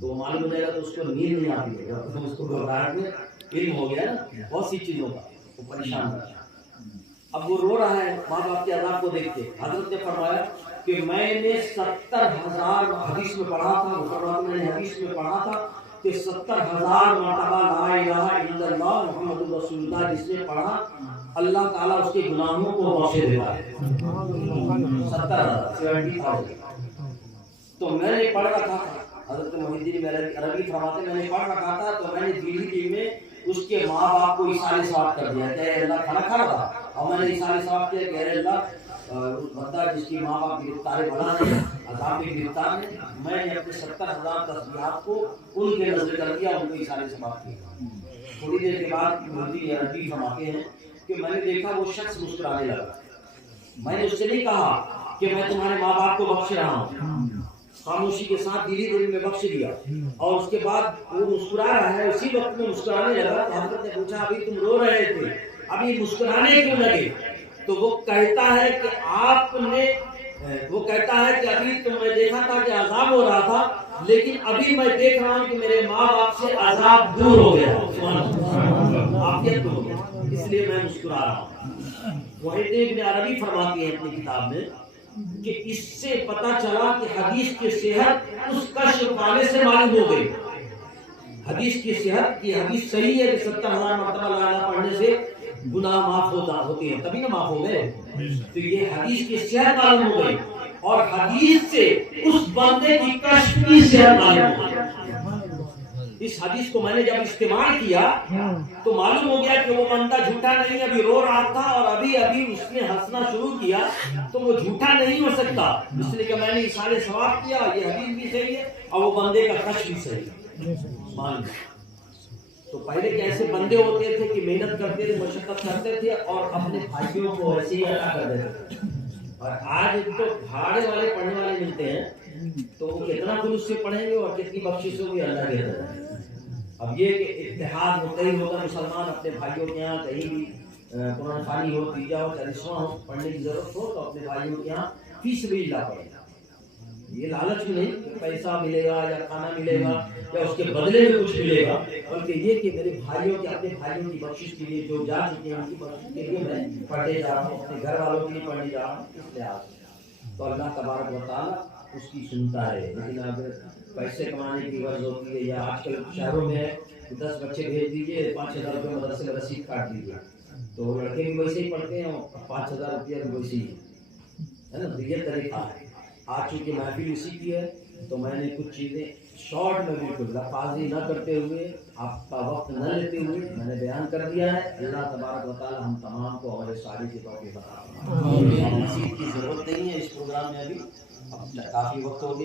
تو معلوم ہو جائے گا تو اس کو نیند نہیں آتی ہے، اس کو گھبراہٹ میں علم ہو گیا نا بہت سی چیزوں کا، وہ پریشان ہے۔ اب وہ رو رہا ہے ماں باپ کے عذاب کو دیکھ کے۔ حضرت نے فرمایا کہ میں نے 70,000 حدیث میں پڑھا تھا، میں نے حدیث میں پڑھا تھا کہ 70,000 مرتبہ لا الہ الا اللہ محمد رسول اللہ جس نے پڑھا اللہ تعالیٰ اس کے گناہوں کو بخش دیتا ہے۔ 70,000 تو میں نے پڑھ رکھا تھا، حضرت محی الدین عربی فرماتے میں نے پڑھ رکھا تھا تو میں نے دل میں اس کے ماں باپ کو اِیصال ثواب کر دیا کہ اے اللہ کھانا کھا رہا تھا اور میں نے اِیصال ثواب کیا کہ اے اللہ اس بندہ جس کی ماں باپ گرفتار بنا ہے، عذاب میں گرفتار ہے، میں نے اپنے 70,000 تسبیحات کو ان کے نظر کر دیا، ان کو اِیصال ثواب کیا۔ تھوڑی دیر کے بعد محی عربی فرماتے ہیں کہ میں نے دیکھا وہ شخص مسکرانے لگا، میں نے اس سے نہیں کہا کہ میں تمہارے ماں باپ کو بخش رہا ہوں، خاموشی کے ساتھ دلی دل میں بخش دیا. اور اس کے بعد وہ مسکرا رہا ہے, اسی وقت میں مسکرانے لگا. تو حضرت نے پوچھا ابھی تم رو رہے تھے, ابھی مسکرانے کیوں لگے؟ تو وہ کہتا ہے کہ ابھی تو میں دیکھا تھا کہ عذاب ہو رہا تھا, لیکن ابھی میں دیکھ رہا ہوں کہ میرے ماں باپ سے عذاب دور ہو گیا, عافیت دور ہو گیا, اس لیے میں مسکرا رہا ہوں. محی الدین ابن عربی فرماتے ہیں اپنی کتاب میں کہ اس سے پتہ چلا کہ حدیث کی صحت اس کشف پانے سے معلوم ہو گئی. حدیث کی صحت کی حدیث صحیح ہے کہ 70,000 مرتبہ لا الہ پڑھنے سے گناہ معاف ہوتے ہیں, تبھی نہ معاف ہو گئے. تو یہ حدیث کی صحت معلوم ہو گئی, اور حدیث سے اس بندے کی کشف کی صحت معلوم ہو گئی. اس حدیث کو میں نے جب استعمال کیا تو معلوم ہو گیا کہ وہ بندہ جھوٹا نہیں, ابھی رو رہا تھا اور ابھی اس نے ہنسنا شروع کیا, تو وہ جھوٹا نہیں ہو سکتا, اس لیے کہ میں نے اصالے ثواب کیا, یہ حدیث بھی صحیح ہے اور وہ بندے کا کشف بھی صحیح ہے. تو پہلے کیسے بندے ہوتے تھے کہ محنت کرتے تھے, مشقت کرتے تھے اور اپنے بھائیوں کو ایسے ہی عطا کر دیتے تھے. اور آج تو بھاڑے والے پڑھنے والے ملتے ہیں, تو وہ کتنا خلوص سے پڑھیں گے اور کتنی بخشش ہوگی اللہ کے طرف. اب یہ کہ اتحاد متحد ہوگا مسلمان اپنے بھائیوں کے یہاں کہیں بھی قرآن خوانی ہو, تیجا ہو, چالیسواں ہو, پڑھنے کی ضرورت ہو تو اپنے بھائیوں کے یہاں فی سبیل اللہ پڑھیں. یہ لالچ بھی نہیں کہ پیسہ ملے گا یا کھانا ملے گا یا اس کے بدلے میں کچھ ملے گا, بلکہ یہ کہ میرے بھائیوں کے اپنے بھائیوں کی بخشش کے لیے جو جا چکے ہیں ان کی بخشش کے لیے میں پڑھنے جا رہا ہوں, اپنے گھر والوں کے لیے پڑھنے جا رہا ہوں. اس لحاظ تو اللہ تبارک و تعالیٰ اس کی سنتا ہے. لیکن اگر پیسے کمانے کی غرض ہوتی ہے, یا آج کل شہروں میں 10 بچے بھیج دیجیے, 5,000 روپے مدرسے میں رسید کاٹ دیجیے, تو لڑکے بھی ویسے ہی پڑھتے ہیں اور 5,000 روپیہ بھی ویسے ہی ہے نا. یہ طریقہ ہے. آج چونکہ محفل اسی کی ہے تو میں نے کچھ چیزیں شارٹ میں بالکل لفاظی نہ کرتے ہوئے, آپ کا وقت نہ لیتے ہوئے میں نے بیان کر دیا ہے. اللہ تبارک و تعالی ہم تمام کو ہمارے ساری کے توفیق عطا فرمائے. مزید کی ضرورت نہیں ہے اس پروگرام میں, ابھی کافی وقت ہو گیا.